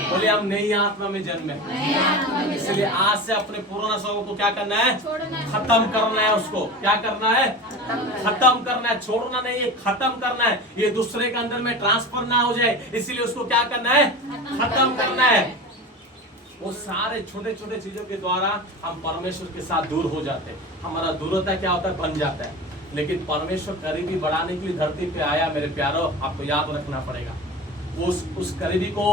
बोले हम नई आत्मा में जन्मे। इसलिए आज से अपने पुराना स्वभाव को क्या करना है? खत्म करना है। उसको क्या करना है? खत्म करना है। छोड़ना नहीं है, खत्म करना है। ये दूसरे के अंदर में ट्रांसफर ना हो जाए, इसीलिए उसको क्या करना है? खत्म करना है। वो सारे छोटे छोटे चीजों के द्वारा हम परमेश्वर के साथ दूर हो जाते हैं। हमारा दूरता क्या होता है? बन जाता है। लेकिन परमेश्वर करीबी बढ़ाने के लिए धरती पे आया। मेरे प्यारो, आपको याद रखना पड़ेगा, वो उस करीबी को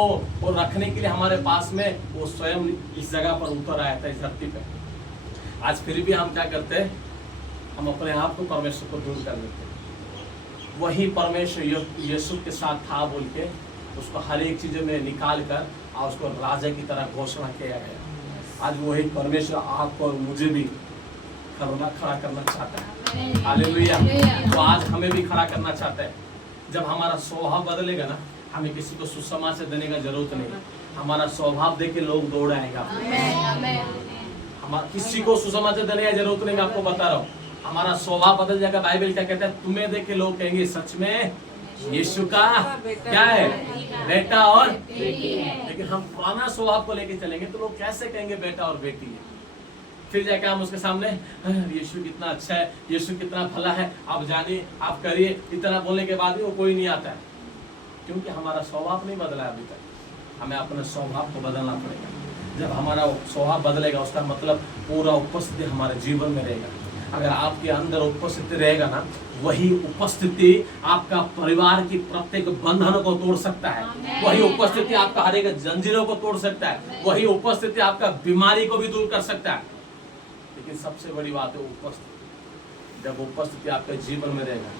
वो रखने के लिए हमारे पास में वो स्वयं इस जगह पर उतर आया था, इस धरती पे। आज फिर भी हम क्या करते हैं? हम अपने आप को परमेश्वर को दूर कर लेते हैं। वही परमेश्वर यीशु के साथ था बोल के उसको हर एक चीज में निकाल कर और उसको राजा की तरह घोषणा किया गया। आज वही परमेश्वर आपको और मुझे भी खड़ा करना चाहता है। हालेलुया। तो आज हमें भी खड़ा करना चाहता है। जब हमारा स्वभाव बदलेगा ना, हमें किसी को सुसमाचार देने का जरूरत नहीं। हमारा स्वभाव देख के लोग दौड़ आएगा। हमारा किसी को सुसमाचार देने की जरूरत नहीं। मैं आपको बता रहा हूँ, हमारा स्वभाव बदल जाएगा। बाइबल क्या कहता है? तुम्हें देख के लोग कहेंगे सच में यीशु का क्या है? बेटा और बेटी है। लेकिन हम पुराना स्वभाव को लेके चलेंगे तो लोग कैसे कहेंगे बेटा और बेटी है? फिर जाके हम उसके सामने यीशु कितना अच्छा है, यीशु कितना भला है, आप जानिए, आप करिए, इतना बोलने के बाद भी वो कोई नहीं आता है। क्योंकि हमारा स्वभाव नहीं बदला अभी तक। हमें अपने स्वभाव को बदलना पड़ेगा। जब हमारा स्वभाव बदलेगा, उसका मतलब पूरा उपस्थिति हमारे जीवन में रहेगा। अगर आपके अंदर उपस्थिति रहेगा ना, वही उपस्थिति आपका परिवार की प्रत्येक बंधन को तोड़ सकता है। वही उपस्थिति आपका हर एक जंजीरों को तोड़ सकता है। वही उपस्थिति आपका बीमारी को भी दूर कर सकता है। लेकिन सबसे बड़ी बात है उपस्थिति। जब उपस्थिति आपके जीवन में रहेगा,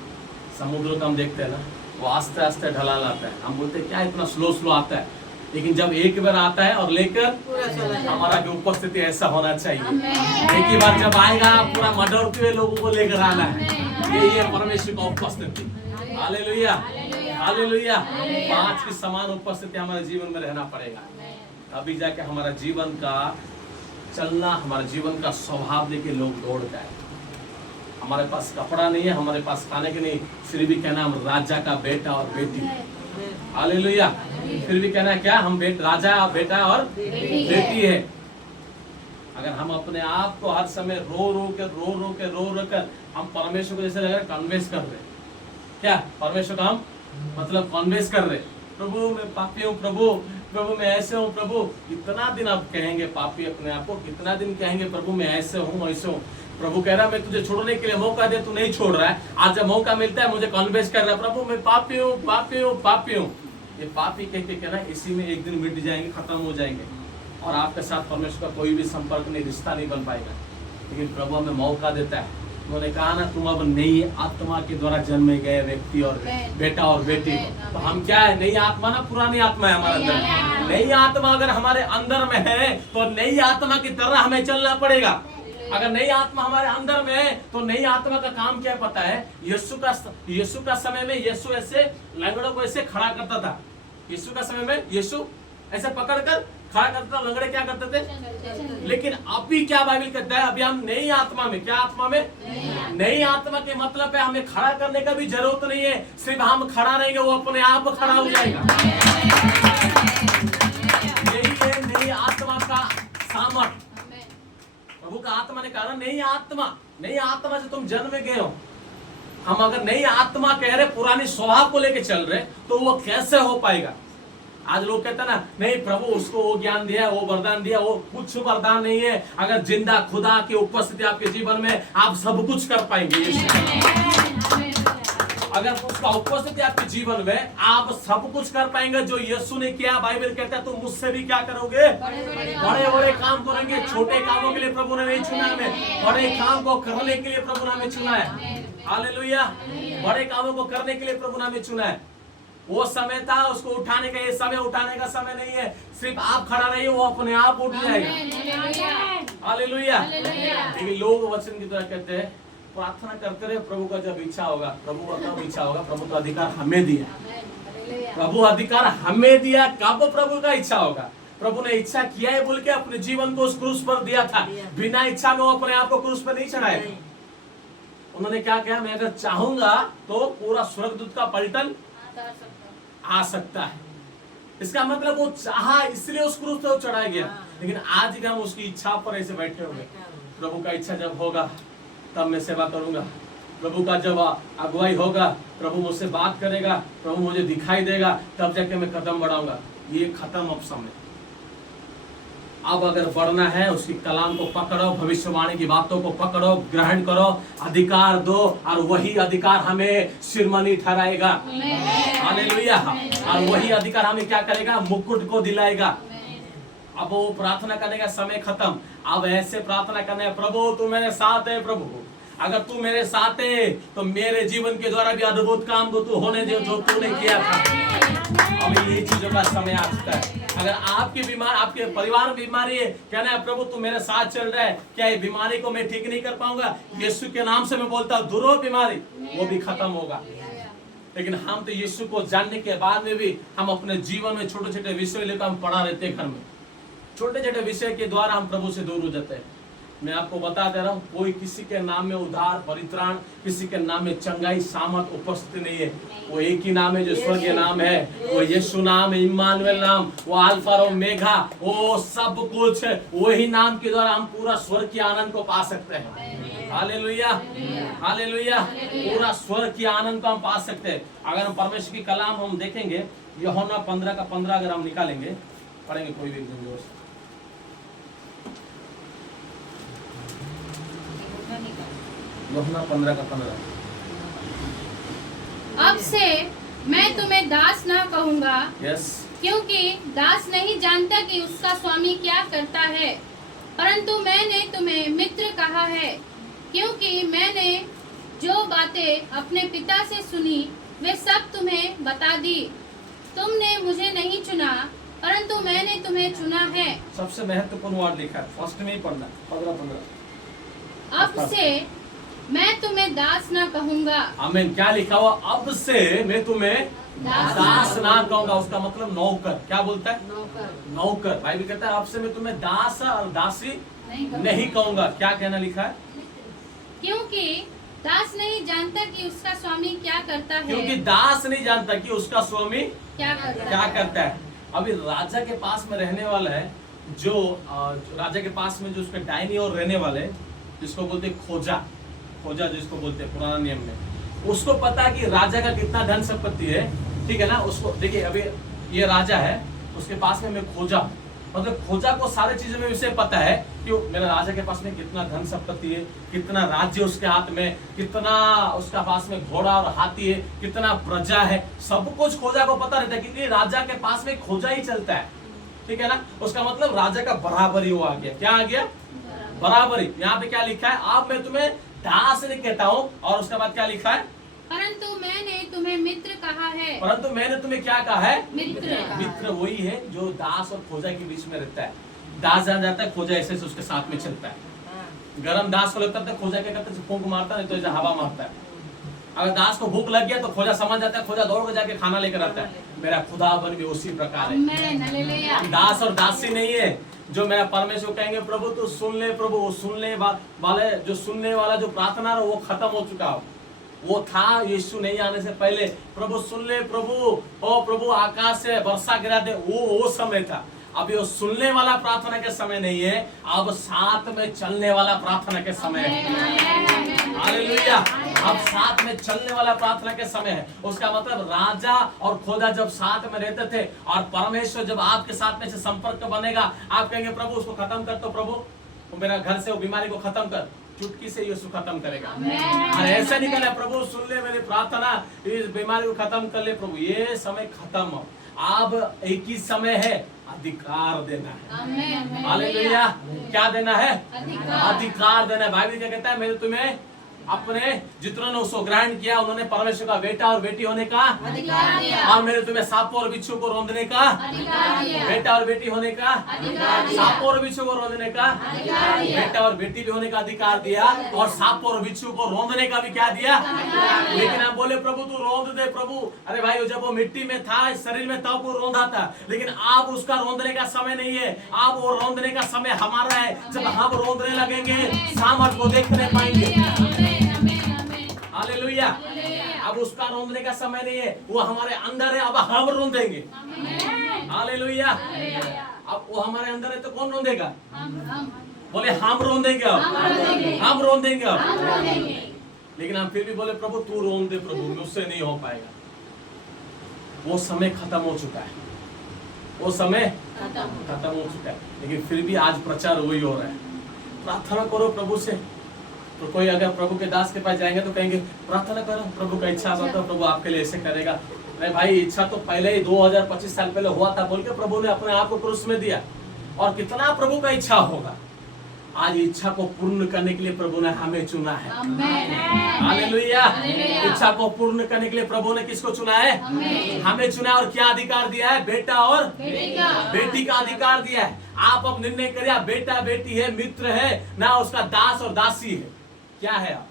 समुद्र को हम देखते हैं ना, वो आस्ते आस्ते ढलान आता है। हम बोलते हैं क्या इतना स्लो आता है, लेकिन जब एक बार आता है और लेकर हमारा भी उपस्थिति ऐसा होना चाहिए। एक ही बार जब आएगा पूरा मडर हुए लोगों को लेकर आना है। यही है परमेश्वर का उपस्थिति। Hallelujah, hallelujah. 5 की समान उपस्थिति हमारे जीवन में रहना पड़ेगा, अभी जाके हमारा जीवन का चलना, हमारे जीवन का स्वभाव देके लोग दौड़ जाए। हमारे पास कपड़ा नहीं है, हमारे पास खाने के नहीं, फिर भी कहना हम राजा का बेटा और बेटी। हालेलुया। फिर भी कहना क्या? हम राजा, बेटा और बेटी है। अगर हम अपने आप को हर समय रो कर हम परमेश्वर को जैसे लग रहा है कन्वेंस कर रहे, क्या परमेश्वर का हम मतलब कन्वेंस कर रहे, प्रभु मैं पापी हूँ, प्रभु मैं ऐसे हूँ, प्रभु कितना दिन आप कहेंगे पापी अपने आप को? कितना दिन कहेंगे प्रभु मैं ऐसे हूँ, ऐसे हूँ? प्रभु कह रहा है मैं तुझे छोड़ने के लिए मौका दे, तू नहीं छोड़ रहा है। आज जब मौका मिलता है मुझे कन्वेंस कर रहा है, प्रभु मैं पापी हूँ, पापी हूँ, पापी हूँ। ये पापी कह के कहना इसी में एक दिन मिट जाएंगे, खत्म हो जाएंगे और आपके साथ परमेश्वर का कोई भी संपर्क नहीं, रिश्ता नहीं बन पाएगा। लेकिन प्रभु हमें मौका देता है। उन्होंने कहा ना तुम अब नई आत्मा के द्वारा जन्मे गए व्यक्ति और बेटा और बेटी। तो हम क्या है, नई आत्मा ना पुरानी आत्मा है हमारे अंदर। नई आत्मा अगर हमारे अंदर में है तो नई आत्मा की तरह हमें चलना पड़ेगा। अगर नई आत्मा हमारे अंदर में है तो नई आत्मा का काम क्या पता है? यीशु का समय में यीशु ऐसे लंगड़ों को ऐसे खड़ा करता था। यीशु का समय में यीशु ऐसे पकड़कर खड़ा करता था, लंगड़े क्या करते थे। लेकिन अभी क्या बाइबल कहता है, अभी हम नई आत्मा में, क्या आत्मा में? नई आत्मा के मतलब है हमें खड़ा करने का भी जरूरत नहीं है, सिर्फ हम खड़ा रहेंगे वो अपने आप खड़ा हो जाएगा। यही है नई आत्मा का सामर्थ्य। प्रभु का आत्मा ने कहा नई आत्मा से तुम जन्म गए हो। हम अगर नई आत्मा कह रहे, पुरानी स्वभाव को लेके चल रहे, तो वो कैसे हो पाएगा? आज लोग कहते हैं ना, नहीं प्रभु उसको वो ज्ञान दिया, वो वरदान दिया, वो कुछ वरदान नहीं है। अगर जिंदा खुदा की उपस्थिति आपके जीवन में, आप सब कुछ कर पाएंगे। अगर उसका उपस्थिति आपके जीवन में, आप सब कुछ कर पाएंगे जो यीशु ने किया। बाइबल कहता है तुम मुझसे भी क्या करोगे? बड़े बड़े काम करेंगे। छोटे कामों के लिए प्रभु ने नहीं चुना हमें, बड़े काम को करने के लिए प्रभु ने हमें चुना है। हालेलुया। बड़े कामों को करने के लिए प्रभु ने हमें चुना है। वो समय था उसको उठाने का, ये समय उठाने का समय नहीं है। सिर्फ आप खड़ा रहिए, वो अपने आप उठ जाएगा। हालेलुया। लेकिन लोग वचन की तरह कहते हैं प्रार्थना करते रहे, प्रभु का जब इच्छा होगा, प्रभु का कब इच्छा होगा? प्रभु का अधिकार हमें दिया, प्रभु अधिकार हमें दिया। कब प्रभु का इच्छा होगा? प्रभु ने इच्छा किया है बोल के अपने जीवन को उस क्रूस पर दिया था। बिना इच्छा में वो अपने आप को क्रूस पर नहीं चढ़ाया। उन्होंने क्या कहा, मैं अगर चाहूंगा तो पूरा स्वर्गदूत का पलटन आ सकता है। इसका मतलब वो चाहा, इसलिए उस क्रूस पर चढ़ाया गया। लेकिन आज भी हम उसकी इच्छा पर ऐसे बैठे होंगे। प्रभु का इच्छा जब होगा तब मैं सेवा करूंगा। प्रभु का जब अगुवाई होगा, प्रभु मुझसे बात करेगा, प्रभु मुझे दिखाई देगा, तब जाके मैं कदम बढ़ाऊंगा। ये खत्म अब समय। अब अगर बढ़ना है उसकी कलाम को पकड़ो, भविष्यवाणी की बातों को पकड़ो, ग्रहण करो, अधिकार दो, और वही अधिकार हमें शिरोमणि ठहराएगा। हालेलुया। और वही अधिकार हमें क्या करेगा? मुकुट को दिलाएगा। अब वो प्रार्थना करने का समय खत्म। अब ऐसे प्रार्थना करना है, प्रभु तू मेरे साथ है। प्रभु अगर तू मेरे साथ है तो मेरे जीवन के द्वारा भी अद्भुत काम को तू होने दे जो तूने किया था। अब ये चीजों का समय आ चुका है। अगर आपकी बीमार, आपके परिवार में बीमारी है, कहना है प्रभु तू मेरे साथ चल रहा है, क्या ये बीमारी को मैं ठीक नहीं कर पाऊंगा? यीशु के नाम से मैं बोलता हूँ, दूर हो बीमारी, वो भी खत्म होगा। लेकिन हम तो यीशु को जानने के बाद में भी हम अपने जीवन में छोटे छोटे विषय लेकर हम पड़ा रहते हैं घर में। छोटे छोटे विषय के द्वारा हम प्रभु से दूर हो जाते हैं। मैं आपको बता दे रहा हूँ, कोई किसी के नाम में उद्धार, परित्राण, किसी के नाम में चंगाई, सामर्थ उपस्थित नहीं है। वो एक ही नाम है जो स्वर्गीय नाम है, वो यीशु नाम, इम्मानुएल नाम, वो अल्फा और ओमेगा, वो सब कुछ वही नाम के द्वारा हम पूरा स्वर्ग के आनंद को पा सकते हैं। Hallelujah, hallelujah. पूरा स्वर्ग के आनंद को हम पा सकते हैं अगर हम परमेश्वर की कलाम हम देखेंगे। यूहन्ना 15 का 15 अगर हम निकालेंगे, पढ़ेंगे कोई भी एकदम जोर से। यूहन्ना 15 का 15। अब से मैं तुम्हें दास न कहूँगा, यस, क्योंकि दास नहीं जानता कि उसका स्वामी क्या करता है, परंतु मैंने तुम्हें मित्र कहा है, क्योंकि मैंने जो बातें अपने पिता से सुनी वे सब तुम्हें बता दी। तुमने मुझे नहीं चुना, परंतु मैंने तुम्हें चुना है। सबसे महत्वपूर्ण वर्ड लिखा है, फर्स्ट में ही पढ़ना, 15। अब से मैं तुम्हें दास न कहूँगा। आमीन। क्या लिखा हुआ? अब से मैं तुम्हें दास ना कहूँगा। उसका मतलब नौकर। क्या बोलता है? नौकर। बाइबल कहता है अब से मैं तुम्हें दास और दासी नहीं कहूँगा। क्या कहना लिखा है? क्योंकि दास नहीं जानता कि उसका स्वामी क्या करता है। क्योंकि दास नहीं जानता कि उसका स्वामी क्या करता है। अभी राजा के पास में रहने वाला है, जो राजा के पास में जो उसके दाहिनी ओर रहने वाले, जिसको बोलते खोजा जिसको बोलते हैं पुराना नियम में, उसको पता है कि राजा का कितना धन संपत्ति है। ठीक है ना? उसको देखिए, अभी ये राजा है, उसके पास में मैं खोजा, मतलब खोजा को सारे चीजों में उसे पता है कि मेरे राजा के पास में कितना धन संपत्ति है, कितना राज्य उसके हाथ में, कितना उसका पास में घोड़ा और हाथी है, कितना प्रजा है, सब कुछ खोजा को पता रहता है, क्योंकि राजा के पास में खोजा ही चलता है। ठीक है ना, उसका मतलब राजा का बराबरी वो आ गया। क्या आ गया? बराबरी। यहाँ पे क्या लिखा है? आप मैं तुम्हें दास नहीं कहता हूँ, और उसके बाद क्या लिखा है? परंतु मैंने तुम्हें मित्र कहा है। परंतु मैंने तुम्हें क्या कहा है? मित्र। मित्र वही है जो दास और खोजा के बीच में रहता है। दास जहाँ जाता है, खोजा ऐसे से उसके साथ में चलता है। गरम दास को लगता है खोजा क्या करता है? फूंक मारता, नहीं तो ऐसे हवा मारता है। अगर दास को भूख लग गया तो खोजा समझ जाता है, खोजा दौड़ के जाके खाना लेकर आता है। मेरा खुदावन भी उसी प्रकार है। हम दास और दासी नहीं है जो मेरा परमेश्वर कहेंगे प्रभु तू सुन ले, प्रभु वो सुनने वाले जो सुनने वाला जो प्रार्थना वो खत्म हो चुका हो। वो था यीशु नहीं आने से पहले, प्रभु सुन ले प्रभु, ओ प्रभु आकाश से वर्षा गिरा दे, वो समय था। अभी वो सुनने वाला प्रार्थना के समय नहीं है, अब साथ में चलने वाला प्रार्थना के समय है। हालेलुया। अब साथ में चलने वाला प्रार्थना के समय है। उसका मतलब राजा और खोजा जब साथ में रहते थे, और परमेश्वर जब आपके साथ में से संपर्क बनेगा, आप कहेंगे प्रभु उसको खत्म कर, तो प्रभु मेरा घर से वो बीमारी को खत्म कर, चुटकी से यीशु खत्म करेगा। और ऐसा नहीं करना प्रभु सुन ले मेरी प्रार्थना, इस बीमारी को खत्म कर ले प्रभु, ये समय खत्म हो। अब एक ही समय है, अधिकार देना है। हालेलुया। क्या देना है? अधिकार देना है। बाइबल क्या कहता है? मैंने तुम्हें अपने जितनों ने उसको ग्रहण किया उन्होंने परमेश्वर का बेटा और बेटी होने का अधिकार दिया। और मैंने तुम्हें सांपों और बिच्छू को रौंदने का अधिकार दिया। बेटा और बेटी होने का अधिकार दिया। सांपों और बिच्छू को रौंदने का अधिकार दिया। बेटा और बेटी भी होने का अधिकार दिया, और सांपों और बिच्छू को रौंदने का भी क्या दिया? लेकिन आप बोले प्रभु तू रौंद दे प्रभु। अरे भाई जब वो मिट्टी में था, इस शरीर में तब वो रौंदा था, लेकिन अब उसका रौंदने का समय नहीं है। अब वो रौंदने का समय हमारा है। जब हम रौंदने लगेंगे सामर्थ को देखने पाएंगे। हालेलुया। अब उसका रोंदने का समय नहीं है, वो हमारे अंदर है, अब हम रोंदेंगे। हालेलुया। अब वो हमारे अंदर है तो कौन रोंदेगा? बोले हम रोंदेंगे, हम रोंदेंगे अब। लेकिन हम फिर भी बोले प्रभु तू रोन दे प्रभु, मुझसे नहीं हो पाएगा। वो समय खत्म हो चुका है, वो समय खत्म हो चुका है। लेकिन फिर भी आज प्रचार वही हो रहा है। प्रार्थना करो प्रभु से। तो कोई अगर प्रभु के दास के पास जाएंगे तो कहेंगे प्रार्थना करो, प्रभु का इच्छा होता है प्रभु आपके लिए ऐसे करेगा। अरे भाई इच्छा तो पहले ही 2025 साल पहले हुआ था बोल के प्रभु ने अपने आप को क्रूस में दिया, और कितना प्रभु का इच्छा होगा। आज इच्छा को पूर्ण करने के लिए प्रभु ने हमें चुना है। हालेलुया। इच्छा को पूर्ण करने के लिए प्रभु ने किसको चुना है? हमें चुना है। और क्या अधिकार दिया है? बेटा और बेटी का अधिकार दिया है। आप अब निर्णय करिए, आप बेटा बेटी है, मित्र है ना, उसका दास और दासी है। क्या है आप?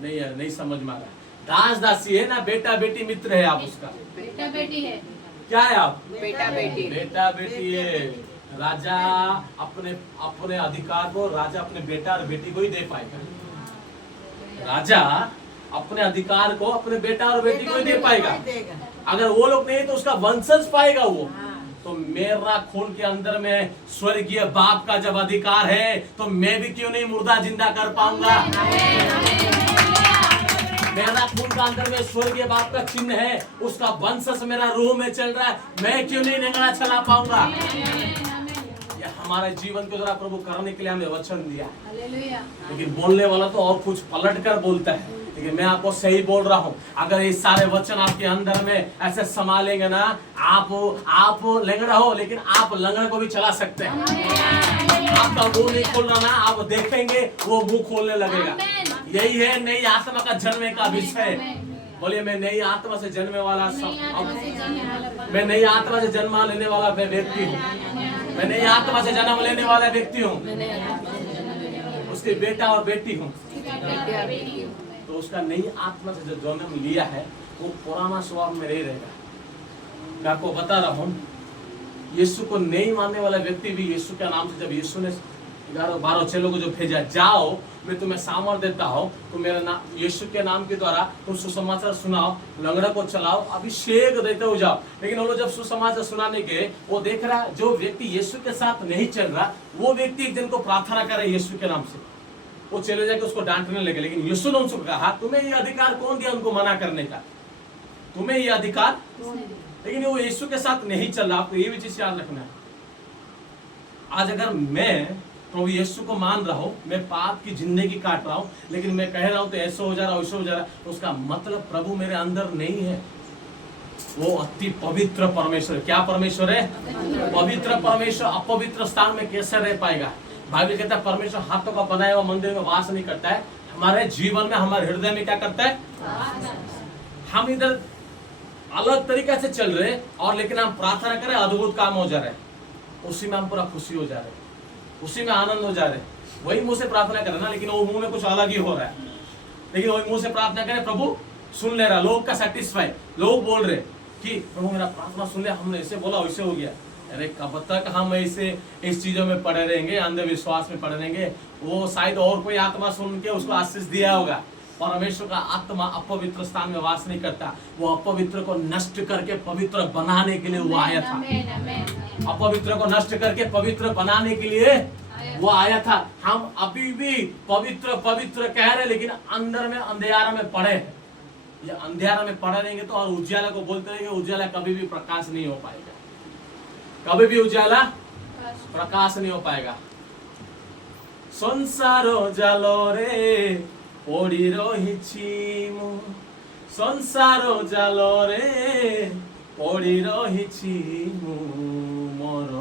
नहीं है, नहीं समझ में आ रहा। दास दासी है ना, बेटा बेटी मित्र है आप उसका। बेटा बेटी है। क्या है आप? बेटा बेटी। बेटा बेटी है। राजा अपने अपने अधिकार को राजा अपने बेटा और बेटी को ही दे पाएगा। राजा अपने अधिकार को अपने बेटा और बेटी को ही दे पाएगा। अगर वो लोग नहीं तो उसका वंशज पाएगा वो। तो मेरा खून के अंदर में स्वर्गीय बाप का जब अधिकार है तो मैं भी क्यों नहीं मुर्दा जिंदा कर पाऊंगा? मेरा खून का अंदर में स्वर्गीय बाप का चिन्ह है, उसका वंशज मेरा रूह में चल रहा है, मैं क्यों नहीं नेंगड़ा चला पाऊंगा? ये हमारे जीवन को जरा प्रभु करने के लिए हमें वचन दिया। लेकिन बोलने वाला तो और कुछ पलट कर बोलता है। लेकिन मैं आपको सही बोल रहा हूँ, अगर ये सारे वचन आपके अंदर में ऐसे संभालेंगे ना, आप लंगड़ा हो लेकिन आप लंगड़े को भी चला सकते हैं। आपका मुंह नहीं खोल रहा ना, आप देखेंगे वो मुंह खोलने लगेगा। यही है नई आत्मा का जन्मे का विषय। बोलिए मैं नई आत्मा से जन्मे वाला, मैं नई आत्मा से जन्म लेने वाला व्यक्ति हूँ। मैं नई आत्मा से जन्म लेने वाला व्यक्ति हूँ, उसके बेटा और बेटी हूँ। तो उसका नई आत्मा से जो जन्म लिया है वो पुराना स्वभाव में नहीं रहेगा। मैं आपको बता रहा हूँ, यीशु को नहीं मानने वाला व्यक्ति भी यीशु के नाम से, जब यीशु ने 11-12 चेलों को जो भेजा, जाओ मैं तुम्हें सामर्थ देता हूँ, तो मेरा नाम यीशु के नाम के द्वारा तुम सुसमाचार सुनाओ, लंगड़ा को चलाओ, अभिषेक देते हो जाओ। लेकिन वो लोग जब सुसमाचार सुनाने गए, वो देख रहा जो व्यक्ति यीशु के साथ नहीं चल रहा, वो व्यक्ति एक दिन को प्रार्थना करे यीशु के नाम से, वो चले जाके उसको डांटने लगे। लेकिन यीशु ने उनको कहा तुम्हें ये अधिकार कौन दिया उनको मना करने का? तुम्हें ये अधिकार? लेकिन वो यीशु के साथ नहीं चल रहा। आपको ये भी चीज याद रखना है, आज अगर मैं प्रभु यीशु को मान रहा हूँ, मैं पाप की जिंदगी काट रहा हूँ, लेकिन मैं कह रहा हूँ तो ऐसा हो जा रहा, वैसा हो जा रहा, उसका मतलब प्रभु मेरे अंदर नहीं है। वो अति पवित्र परमेश्वर। क्या परमेश्वर है? पवित्र परमेश्वर अपवित्र स्थान में कैसे रह पाएगा? बाइबल कहता है परमेश्वर हाथों का बनाया हुआ मंदिर में वास नहीं करता है, हमारे जीवन में, हमारे हृदय में क्या करता है? हम इधर अलग तरीके से चल रहे और लेकिन हम प्रार्थना करें, अद्भुत काम हो जा रहे हैं, उसी में हम पूरा खुशी हो जा रहे हैं, उसी में आनंद हो जा रहे हैं। वही मुंह से प्रार्थना करें ना, लेकिन वो मुंह में कुछ अलग ही हो रहा है। लेकिन वही मुंह से प्रार्थना करें, प्रभु सुन ले रहा, लोग का सेटिस्फाई, लोग बोल रहे कि प्रभु मेरा प्रार्थना सुन ले, हमने ऐसे बोला वैसे हो गया। अरे कब तक हम ऐसे इस चीजों में पड़े रहेंगे, अंधविश्वास में पड़े रहेंगे? वो शायद और कोई आत्मा सुन के उसको आशीष दिया होगा। परमेश्वर का आत्मा अपवित्र स्थान में वास नहीं करता, वो अपवित्र को नष्ट करके पवित्र बनाने के लिए वो आया था। अपवित्र को नष्ट करके पवित्र बनाने के लिए वो आया था। हम अभी भी पवित्र पवित्र कह रहे, लेकिन अंदर में अंधेरा में पड़े हैं। ये अंधेरा में पड़े रहेंगे तो और उजाला को बोलते रहेंगे, उजाला कभी भी प्रकाश नहीं हो पाएगा, कभी भी उजाला प्रकाश नहीं हो पाएगा। संसारो जालो रे पड़ी रही मु, संसारो जालो रे पड़ी रही मु, मोर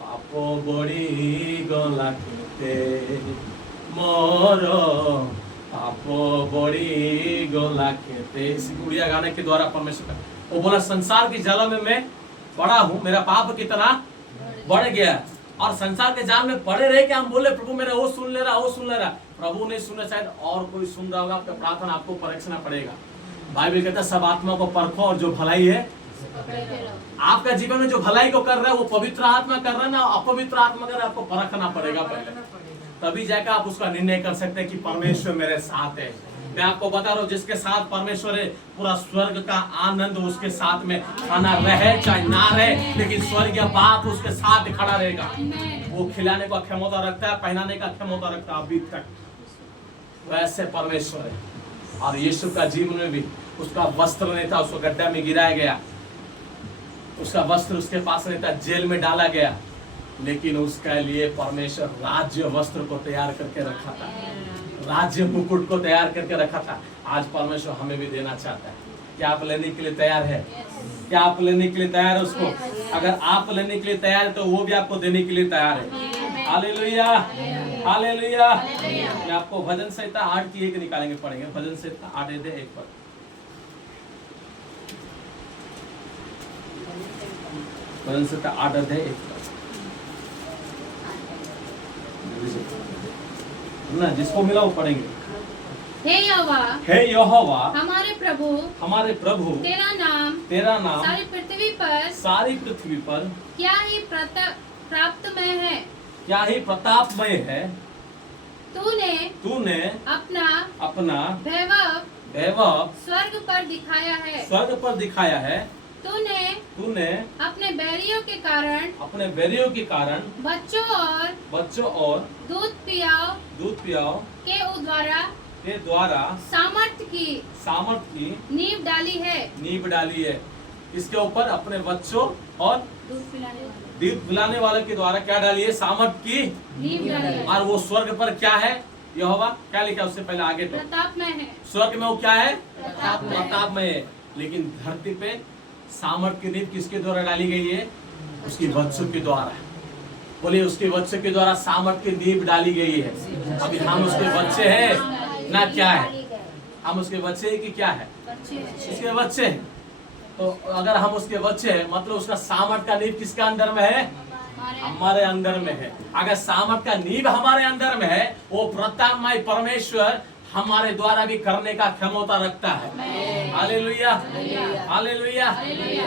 पाप बड़ी गला केते, मोर पाप बड़ी गला केते। इस गुड़िया गाने के द्वारा परमेश्वर का वो बोला, संसार की जाल में मैं पड़ा हूँ, मेरा पाप कितना बढ़ गया। और संसार के जाल में पड़े रहे कि हम बोले प्रभु मेरा वो सुन ले रहा, वो सुन ले रहा, प्रभु ने सुना, शायद और कोई सुन रहा होगा। आपका प्रार्थना आपको परखना पड़ेगा। बाइबल कहता है सब आत्मा को परखो और जो भलाई है आपका जीवन में, जो भलाई को कर रहा है वो पवित्र आत्मा कर रहा है ना, अपवित्र आत्मा कर रहा है, आपको परखना पड़ेगा पहले, तभी जाकर आप उसका निर्णय कर सकते हैं कि परमेश्वर मेरे साथ है। मैं आपको बता रहा हूँ, जिसके साथ परमेश्वर है, पूरा स्वर्ग का आनंद उसके साथ में, खाना रहे चाहे ना रहे, लेकिन स्वर्गीय बाप उसके साथ खड़ा रहेगा। वो खिलाने का क्षमता रखता है, पहनाने का क्षमता रखता है अभी तक, वैसे परमेश्वर है। और यीशु का जीवन में भी उसका वस्त्र नहीं था, उसको गड्ढा में गिराया गया, उसका वस्त्र उसके पास नहीं था, जेल में डाला गया, लेकिन उसके लिए परमेश्वर राज्य वस्त्र को तैयार करके रखा था, राज्य मुकुट को तैयार करके रखा था। आज परमेश्वर हमें भी देना चाहता है। क्या आप लेने के लिए तैयार है? क्या आप लेने के लिए तैयार है उसको? अगर आप लेने के लिए तैयार है तो वो भी आपको देने के लिए तैयार है। Hallelujah, hallelujah. मैं आपको भजन संहिता 8 की 1 निकालेंगे, पढ़ेंगे। भजन संहिता 8:1 पर। भजन संहिता 8:1 पर ना, जिसको मिला वो पढ़ेंगे। हे यहोवा, हे यहोवा हमारे प्रभु, तेरा नाम सारी पृथ्वी पर क्या ही प्राप्तमय है, क्या ही प्रतापमय है। तूने अपना वैभव स्वर्ग पर दिखाया है। तूने अपने बैरियों के कारण बच्चों और दूध पियाओ के द्वारा सामर्थ की नींव डाली है। इसके ऊपर अपने बच्चों और दूध पिलाने वाले के द्वारा क्या डाली है? सामर्थ की नींव डाली है। और वो स्वर्ग पर क्या है? यहोवा क्या लिखा उससे पहले आगे तो प्रतापमय है। स्वर्ग में वो क्या है? प्रतापमय है। लेकिन धरती पे सामर्थ की नींव किसके द्वारा डाली गई है? उसकी बच्चों के द्वारा। बोलिए, उसके बच्चे के द्वारा सामर्थ की नींव डाली गई है। अभी हम उसके बच्चे हैं ना, क्या है? हम उसके बच्चे हैं कि क्या है? उसके बच्चे हैं। तो अगर हम उसके बच्चे हैं, मतलब उसका सामर्थ का नींव किसके अंदर में है? हमारे अंदर में है। अगर सामर्थ का नींव हमारे अंदर में है, वो प्रतापमय परमेश्वर हमारे द्वारा भी करने का क्षमता रखता है। Hallelujah, hallelujah.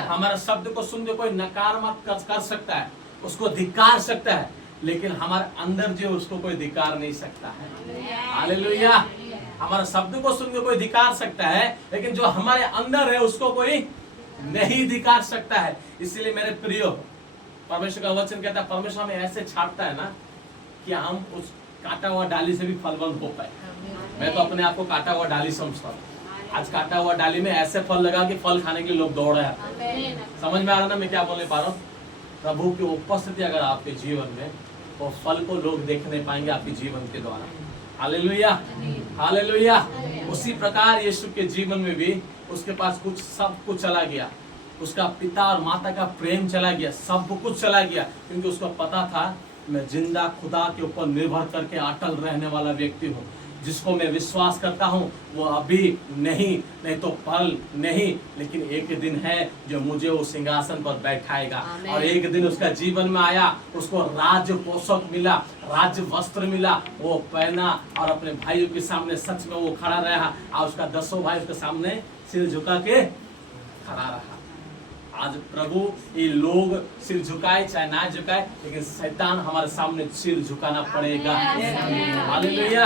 हमारे शब्द को सुन के कोई नकारात्मक कर सकता है, उसको धिक्कार सकता है, लेकिन हमारे अंदर जो उसको कोई धिक्कार नहीं सकता है। हालेलुया। हमारे शब्द को सुन के कोई धिक्कार सकता है, लेकिन जो हमारे अंदर है उसको कोई नहीं धिक्कार सकता है। इसलिए मेरे प्रियो, परमेश्वर का वचन कहता है, परमेश्वर हमें ऐसे छाटता है ना कि हम उस काटा हुआ डाली से भी फलवंत हो पाए। मैं तो अपने आप को काटा हुआ डाली समझता हूँ। आज काटा हुआ डाली में ऐसे फल लगा कि फल खाने के लिए लोग दौड़ रहे हैं। समझ में आ रहा ना मैं क्या बोलने पा रहा हूँ? प्रभु की उपस्थिति अगर आपके जीवन में, वो फल को लोग देखने पाएंगे आपके जीवन के द्वारा। Hallelujah, hallelujah. उसी प्रकार यीशु के जीवन में भी उसके पास कुछ सब कुछ चला गया, उसका पिता और माता का प्रेम चला गया, सब कुछ चला गया, क्योंकि उसको पता था मैं जिंदा खुदा के ऊपर निर्भर करके अटल रहने वाला व्यक्ति हूँ। जिसको मैं विश्वास करता हूँ वो अभी नहीं तो पल नहीं, लेकिन एक दिन है जो मुझे वो सिंहासन पर बैठाएगा। और एक दिन उसका जीवन में आया, उसको राज्य पोषक मिला, राज्य वस्त्र मिला, वो पहना और अपने भाइयों के सामने सच में वो खड़ा रहा, और उसका 10 भाई उसके सामने सिर झुका के खड़ा रहा। आज प्रभु ये लोग सिर झुकाए चाहे ना झुकाए, लेकिन शैतान हमारे सामने सिर झुकाना पड़ेगा। हालेलुया।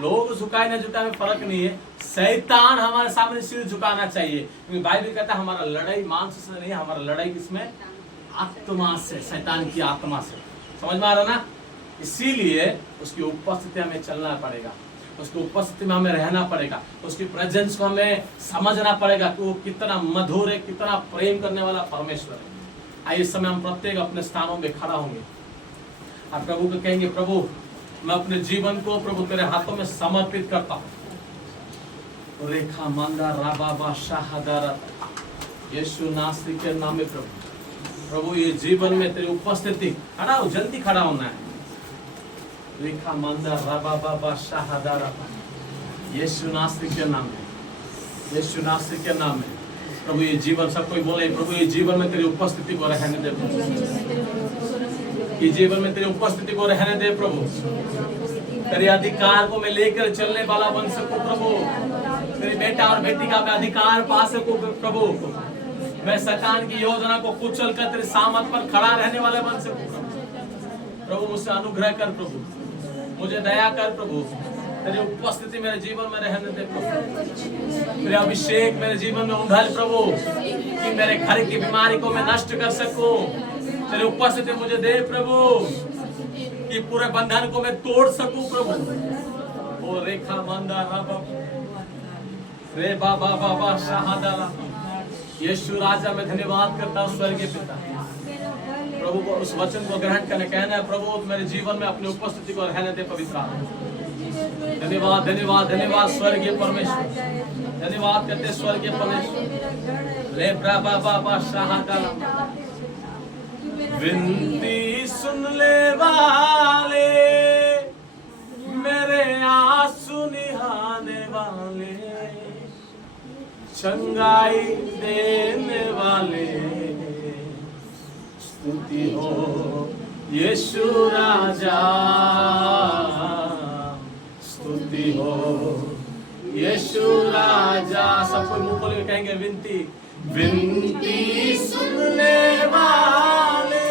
लोग झुकाए ना झुकाए में फर्क नहीं है, शैतान हमारे सामने सिर झुकाना चाहिए, क्योंकि बाइबल कहता है हमारा लड़ाई मांस से नहीं, हमारा लड़ाई किसमें? आत्मा से, शैतान की आत्मा से। समझ में आ रहा ना? इसीलिए उसकी उपस्थिति हमें चलना पड़ेगा, उसकी उपस्थिति में हमें रहना पड़ेगा, उसकी प्रेजेंस को हमें समझना पड़ेगा कि वो कितना मधुर है, कितना प्रेम करने वाला परमेश्वर है। आइए इस समय हम प्रत्येक अपने स्थानों में खड़ा होंगे और प्रभु को कहेंगे, प्रभु मैं अपने जीवन को प्रभु तेरे हाथों में समर्पित करता हूँ। रेखा मंदा राबाबा शाहदारा यीशु नासरी के नाम में प्रभु ये जीवन में तेरी उपस्थिति, खड़ा हो, जल्दी खड़ा होना है। रेखा मंदा राबाबा शाहदारा यीशु नासरी के नाम में, यीशु नासरी के नाम में प्रभु ये जीवन, सब कोई बोले प्रभु ये जीवन में तेरी उपस्थिति को रहने दे प्रभु, ये जीवन में तेरी उपस्थिति को रहने दे प्रभु। तेरे अधिकार को मैं लेकर चलने वाला बन सकूं प्रभु, तेरे बेटा और बेटी का मैं अधिकार पा सकूं प्रभु, मैं शैतान की योजना को कुचल कर तेरे सामर्थ पर खड़ा रहने वाला बन सकूं प्रभु। मुझसे अनुग्रह कर प्रभु, मुझे दया कर प्रभु, तेरी उपस्थिति मेरे जीवन में रहने दे प्रभु। तेरे अभिषेक मेरे जीवन में उंडल प्रभु, कि मेरे घर की बीमारी को मैं नष्ट कर सकूं। तेरी उपस्थिति मुझे दे प्रभु, कि पूरे बंधन को मैं तोड़ सकूं प्रभु। ओ रेखा मंदा राबा रे बाबा बाबा शाहदारा यीशु राजा में धन्यवाद करता हूं स्वर्गीय पिता प्रभु को उस वचन को ग्रहण करने कहना है प्रभु मेरे जीवन में अपनी उपस्थिति को रहने दे पवित्र आत्मा। धन्यवाद धन्यवाद धन्यवाद स्वर्गीय परमेश्वर, धन्यवाद करते स्वर्गीय परमेश्वर। ले बाबा बाबा शाहदारा विनती सुन ले वाले, मेरे आंसू निहाने वाले, चंगाई देने वाले, स्तुति हो यीशु राजा, स्तुति हो यीशु राजा। सबको मुंह खोल के कहेंगे विनती, विनती सुन ले वाले,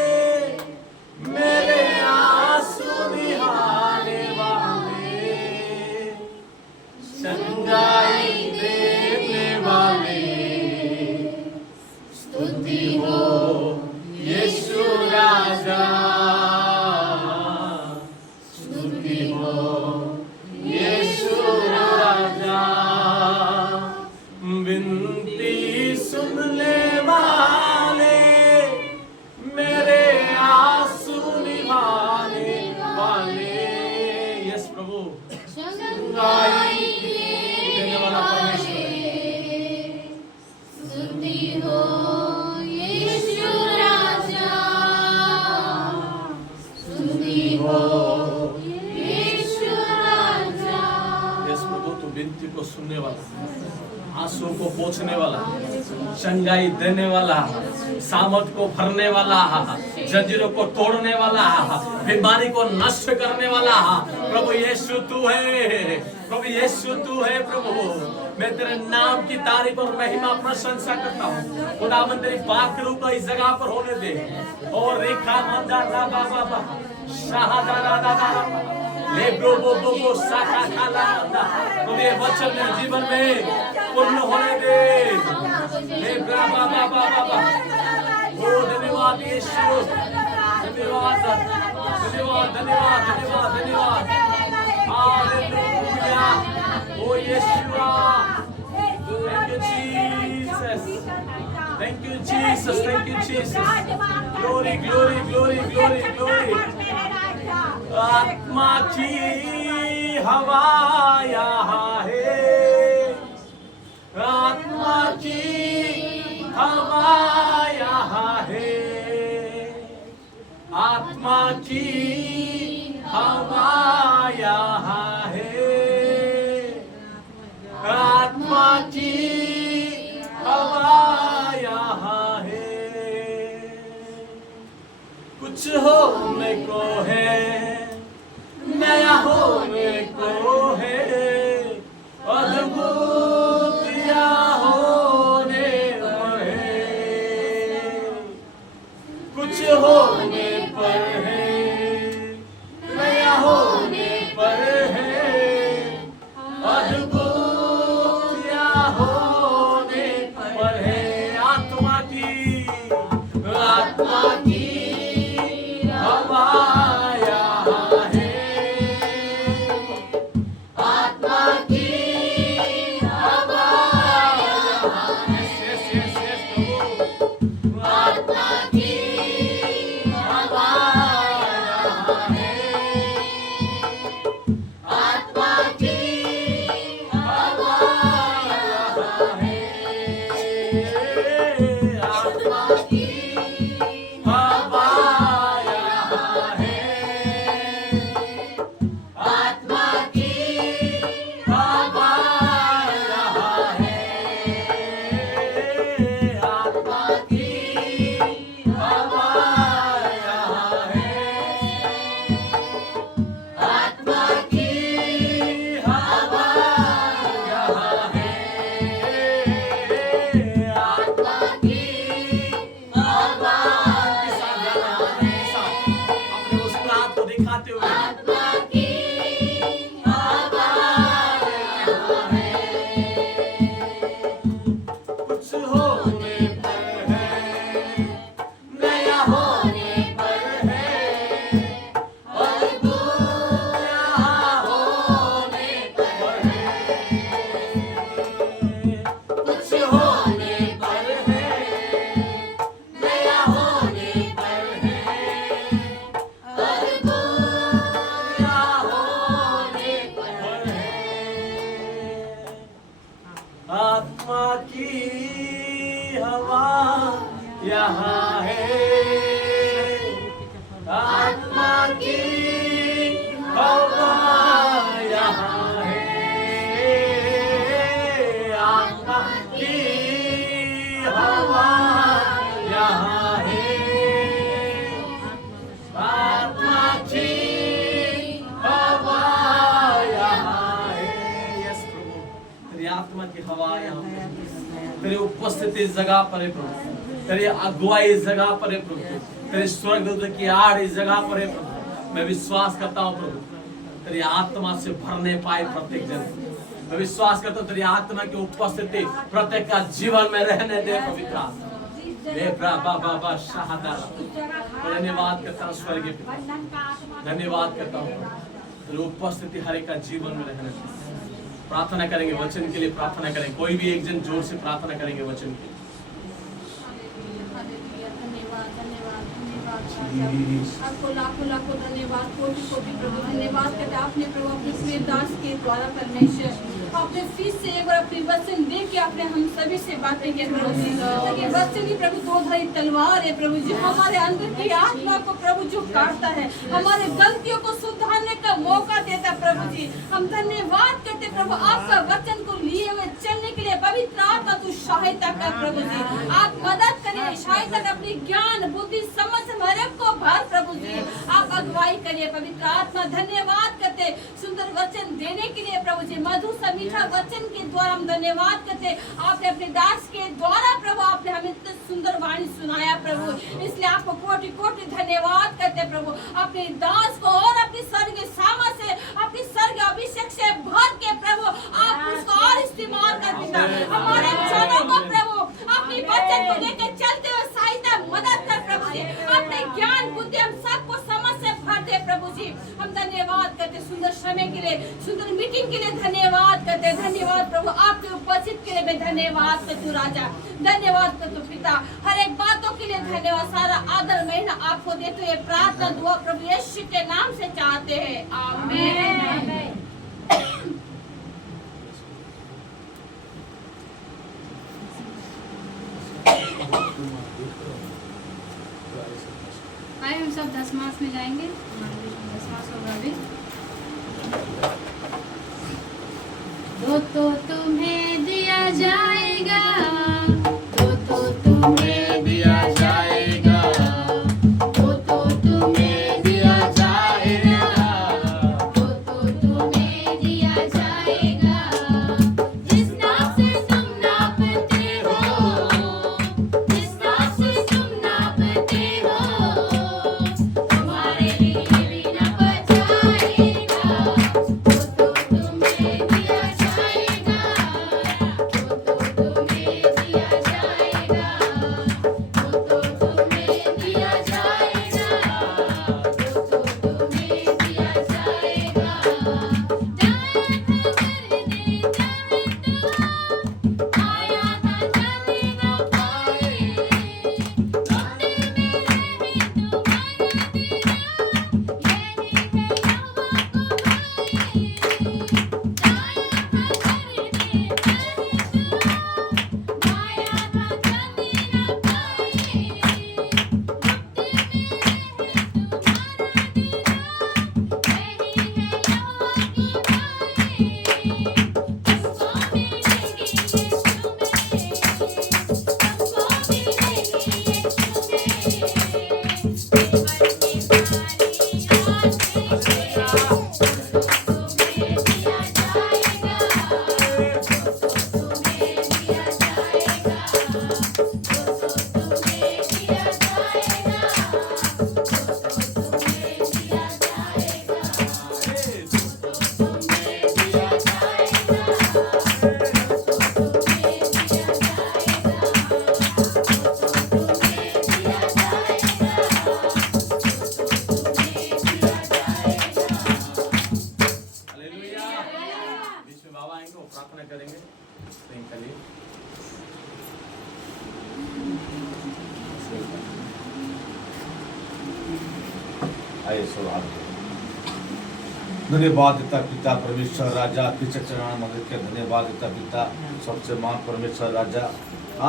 मेरे आंसू निहाने वाले, चंगाई देने वाले, स्तुति हो यीशु राजा, स्तुति हो यीशु राजा। विनती सुन ले वाले, मेरे आंसू निभाने वाले, यस प्रभु, चंगाई देने वाला परमेश्वर, स्तुति हो यीशु राजा, स्तुति हो यीशु राजा। यस प्रभु तू विनती को सुनने वाला, आंसू को पोंछने वाला, चंगाई देने वाला, सामर्थ को भरने वाला, जंजीरों को तोड़ने वाला, बीमारी को नष्ट करने वाला प्रभु यीशु तू है, प्रभु यीशु तू है प्रभु। मैं तेरे नाम की तारीफ और महिमा प्रशंसा करता हूँ। खुदावंद तेरी पाखरू को इस जगह पर होने दे। और रेखा मंदा राबा बाबा शाहदारा दादा ले ब्रो बो बो बो साका खाला तुम ये वचन मेरे जीवन में पूर्ण होने दे। ले बाबा बाबा बाबा ओ धन्यवाद यीशु, धन्यवाद धन्यवाद धन्यवाद धन्यवाद धन्यवाद। हालेलुया ओ यीशु, thank you Jesus. Thank you, Jesus. Thank you, Jesus. Glory, glory, glory, glory, glory. आत्मा की हवा यहाँ है, आत्मा की हवा यहाँ है, आत्मा की हवा यहाँ है, आत्मा की हवा यहाँ है। कुछ होने को है, नया होने को है, अद्भुत या होने को है। कुछ होने पर है, नया होने पर है, अद्भुत या होने पर है। आत्मा की हवा यहाँ है, आत्मा की हवा यहाँ है। Yes, yes, yes, प्रभु। आत्मा की हवा यहाँ है, आत्मा की हवा यहाँ है, आत्मा की हवा यहाँ है, आत्मा की हवा यहाँ है, आत्मा की हवा यहाँ है, आत्मा की हवा यहाँ है, आत्मा की हवा के साथ गाना है, अपने उस प्रात को दिखाते हुए आत्मा की हवा यहाँ है। कुछ होने पर है, नया होने पर है, अद्भुत यहाँ होने पर है। कुछ होने पर है, नया होने पर है, अद्भुत यहाँ होने पर है। आत्मा की हवा यहाँ है, आत्मा की हवा यहाँ है, आत्मा की हवा यहाँ है, आत्मा की हवा यहाँ है। यस प्रभु, तेरी आत्मा की हवा यहाँ है, तेरी उपस्थिति इस जगह पर है प्रभु, तेरी अगुवाई इस जगह पर है प्रभु, तेरे स्वर्गदूत की आड़ इस जगह पर है प्रभु। मैं विश्वास करता हूँ प्रभु, तेरी आत्मा से भरने पाए प्रत्येक जन। मैं विश्वास करता हूँ तेरी आत्मा की उपस्थिति प्रत्येक का जीवन में रहने दे पवित्र आत्मा। धन्यवाद करता हूँ स्वर्गीय पिता, धन्यवाद करता हूँ तेरी उपस्थिति हर एक का जीवन में रहने दे। प्रार्थना करेंगे वचन के लिए, प्रार्थना करेंगे, कोई भी एक जन जोर से प्रार्थना करेंगे वचन के लिए। आपको लाखों लाखों धन्यवाद, कोटि कोटि प्रभु धन्यवाद करते आपने प्रभु अपने प्रिय दास के द्वारा परमेश्वर आपने फिर से एक बार अपनी वचन दे के आपने हम सभी से बातें की प्रभु जी। ताकि वचन ही प्रभु दोधारी तलवार है प्रभु जी, हमारे अंदर की आत्मा को प्रभु जो काटता है, हमारे गलतियों को सुधारने का मौका देता प्रभु जी। हम धन्यवाद करते प्रभु आपका वचन को लिए हुए चलने के लिए पवित्र आत्मा तू सहायता कर प्रभु जी। आप मदद करिए, सहायता कर, अपनी ज्ञान बुद्धि समझ हमारे को भर प्रभु जी। आप अगुवाई करिए पवित्र आत्मा। धन्यवाद करते सुंदर वचन देने के लिए प्रभु जी, मधुर सा मीठा वचन के द्वारा हम धन्यवाद करते। आपने अपने दास के द्वारा प्रभु आपने हमें इतनी सुंदर वाणी सुनाया प्रभु, इसलिए आपको कोटि कोटि धन्यवाद करते प्रभु। अपने दास को और अपनी स्वर्ग सामर्थ से, अपनी स्वर्ग अभिषेक से भर के प्रभु आप उसको और इस्तेमाल कर पिता। हमारे जनों को प्रभु अपनी वचन को लेकर चलते हुए सहायता मदद कर प्रभु जी। अपने ज्ञान बुद्धि हम सबको समझ से भर दे प्रभु जी। हम धन्यवाद करते सुंदर समय के लिए, सुंदर मीटिंग के लिए धन्यवाद करते। धन्यवाद प्रभु, आपके उपस्थित के लिए मैं धन्यवाद करती हूँ राजा, धन्यवाद करती हूँ पिता। हर एक बातों के लिए धन्यवाद, सारा आदर महिमा आपको देते हुए प्रार्थना दुआ प्रभु यीशु के नाम से चाहते हैं, आमीन। आए हम सब दसमास में जाएंगे, दसमास होगा अभी। तो तुम्हें दिया जाएगा, तो तुम्हें दिया जाएगा, तो तुम्हें दिया जाएगा, तो तुम्हें दिया जाएगा। जिस नाप से तुम नापते हो, जिस नाप से तुम नापते हो, तुम्हारे लिए भी नाप जाएगा। तो तुम्हें दिया जाएगा, तो तुम्हें दिया जाएगा, तो तुम्हें दिया जाएगा, तो तुम्हें दिया जाएगा। आया था जाने ना पाए, रास्ते में रहे तुम्हारा दिया, यही है यहोवा को भाए। आया था करने में आया था जाने ना पाए, रास्ते में रहे तुम्हारा दिया, यही है यहोवा को भाए। तुमको मिलेगी यीशु में, तुमको मिलेगी यीशु में, जीवन की सारी आशीषें तुम्हें दिया जाएगा, तुम्हें दिया जाएगा, तुम्हें दिया जाएगा, तुम्हें दिया हालेलुया। बीच में बाबा आएंगे, वो प्रार्थना करेंगे प्रेम के लिए। आइए सब आपके धन्यवाद देता पिता परमेश्वर राजा, पीछे चढ़ाना मदद के धन्यवाद देता पिता, सबसे महान परमेश्वर राजा।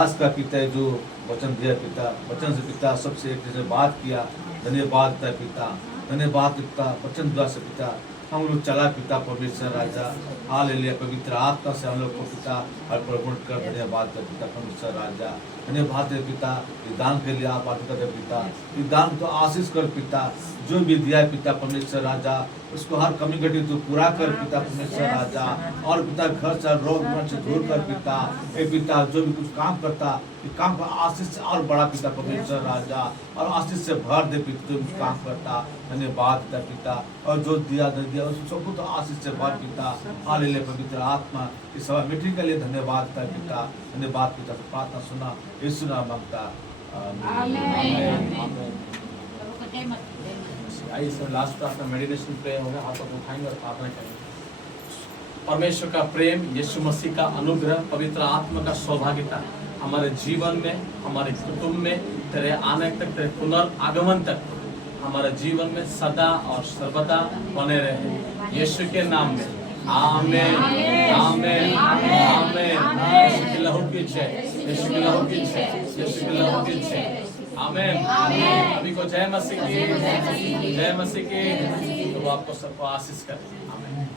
आज का पिता है जो वचन दिया पिता, वचन से पिता सबसे एक से बात किया, धन्यवाद देता पिता, धन्यवाद पिता, वचन द्वारा से पिता हम लोग चला पिता परमेश्वर राजा। हालेलुया, पवित्र आत्मा से हम लोग को पिता हर प्रगुण कर धन्यवाद कर पिता परमेश्वर राजा। धन्यवाद है पिता, ये दान के लिए आप बात करते पिता, ये दान तो आशीष कर पिता, जो भी दिया है पिता परमेश्वर राजा, उसको हर कमी घटी तो पूरा कर पिता परमेश्वर राजा। और पिता घर से रोग से दूर कर पिता, ए पिता जो भी कुछ काम करता ये काम का आशीष से और बड़ा पिता परमेश्वर राजा, और आशीष से भर दे पिता जो कुछ काम करता। धन्यवाद देता पिता, और जो दिया दे दिया उस सबको तो आशीष से भर पिता। हालेलुया, पवित्र आत्मा इस सभा मीटिंग के लिए धन्यवाद देता पिता, धन्यवाद पिता, प्रार्थना सुना यीशु नाम मांगता, आमीन। आइए सब लास्ट प्रार्थना मेडिटेशन प्रेयर होगा, हाथों को उठाएंगे और प्रार्थना करेंगे। परमेश्वर का प्रेम, यीशु मसीह का अनुग्रह, पवित्र आत्मा का सौभाग्यता हमारे जीवन में, हमारे कुटुंब में, तेरे आने तक, तेरे पुनर्आगमन तक हमारे जीवन में सदा और सर्वदा बने रहे, यीशु के नाम में, आमीन आमीन आमीन। यीशु के लहू की जय, यीशु के लहू की जय, यीशु के लहू की जय, आमीन। अभी को जय मसीह की, जय मसीह की। तो आपको सबको आशीष करें, आमीन।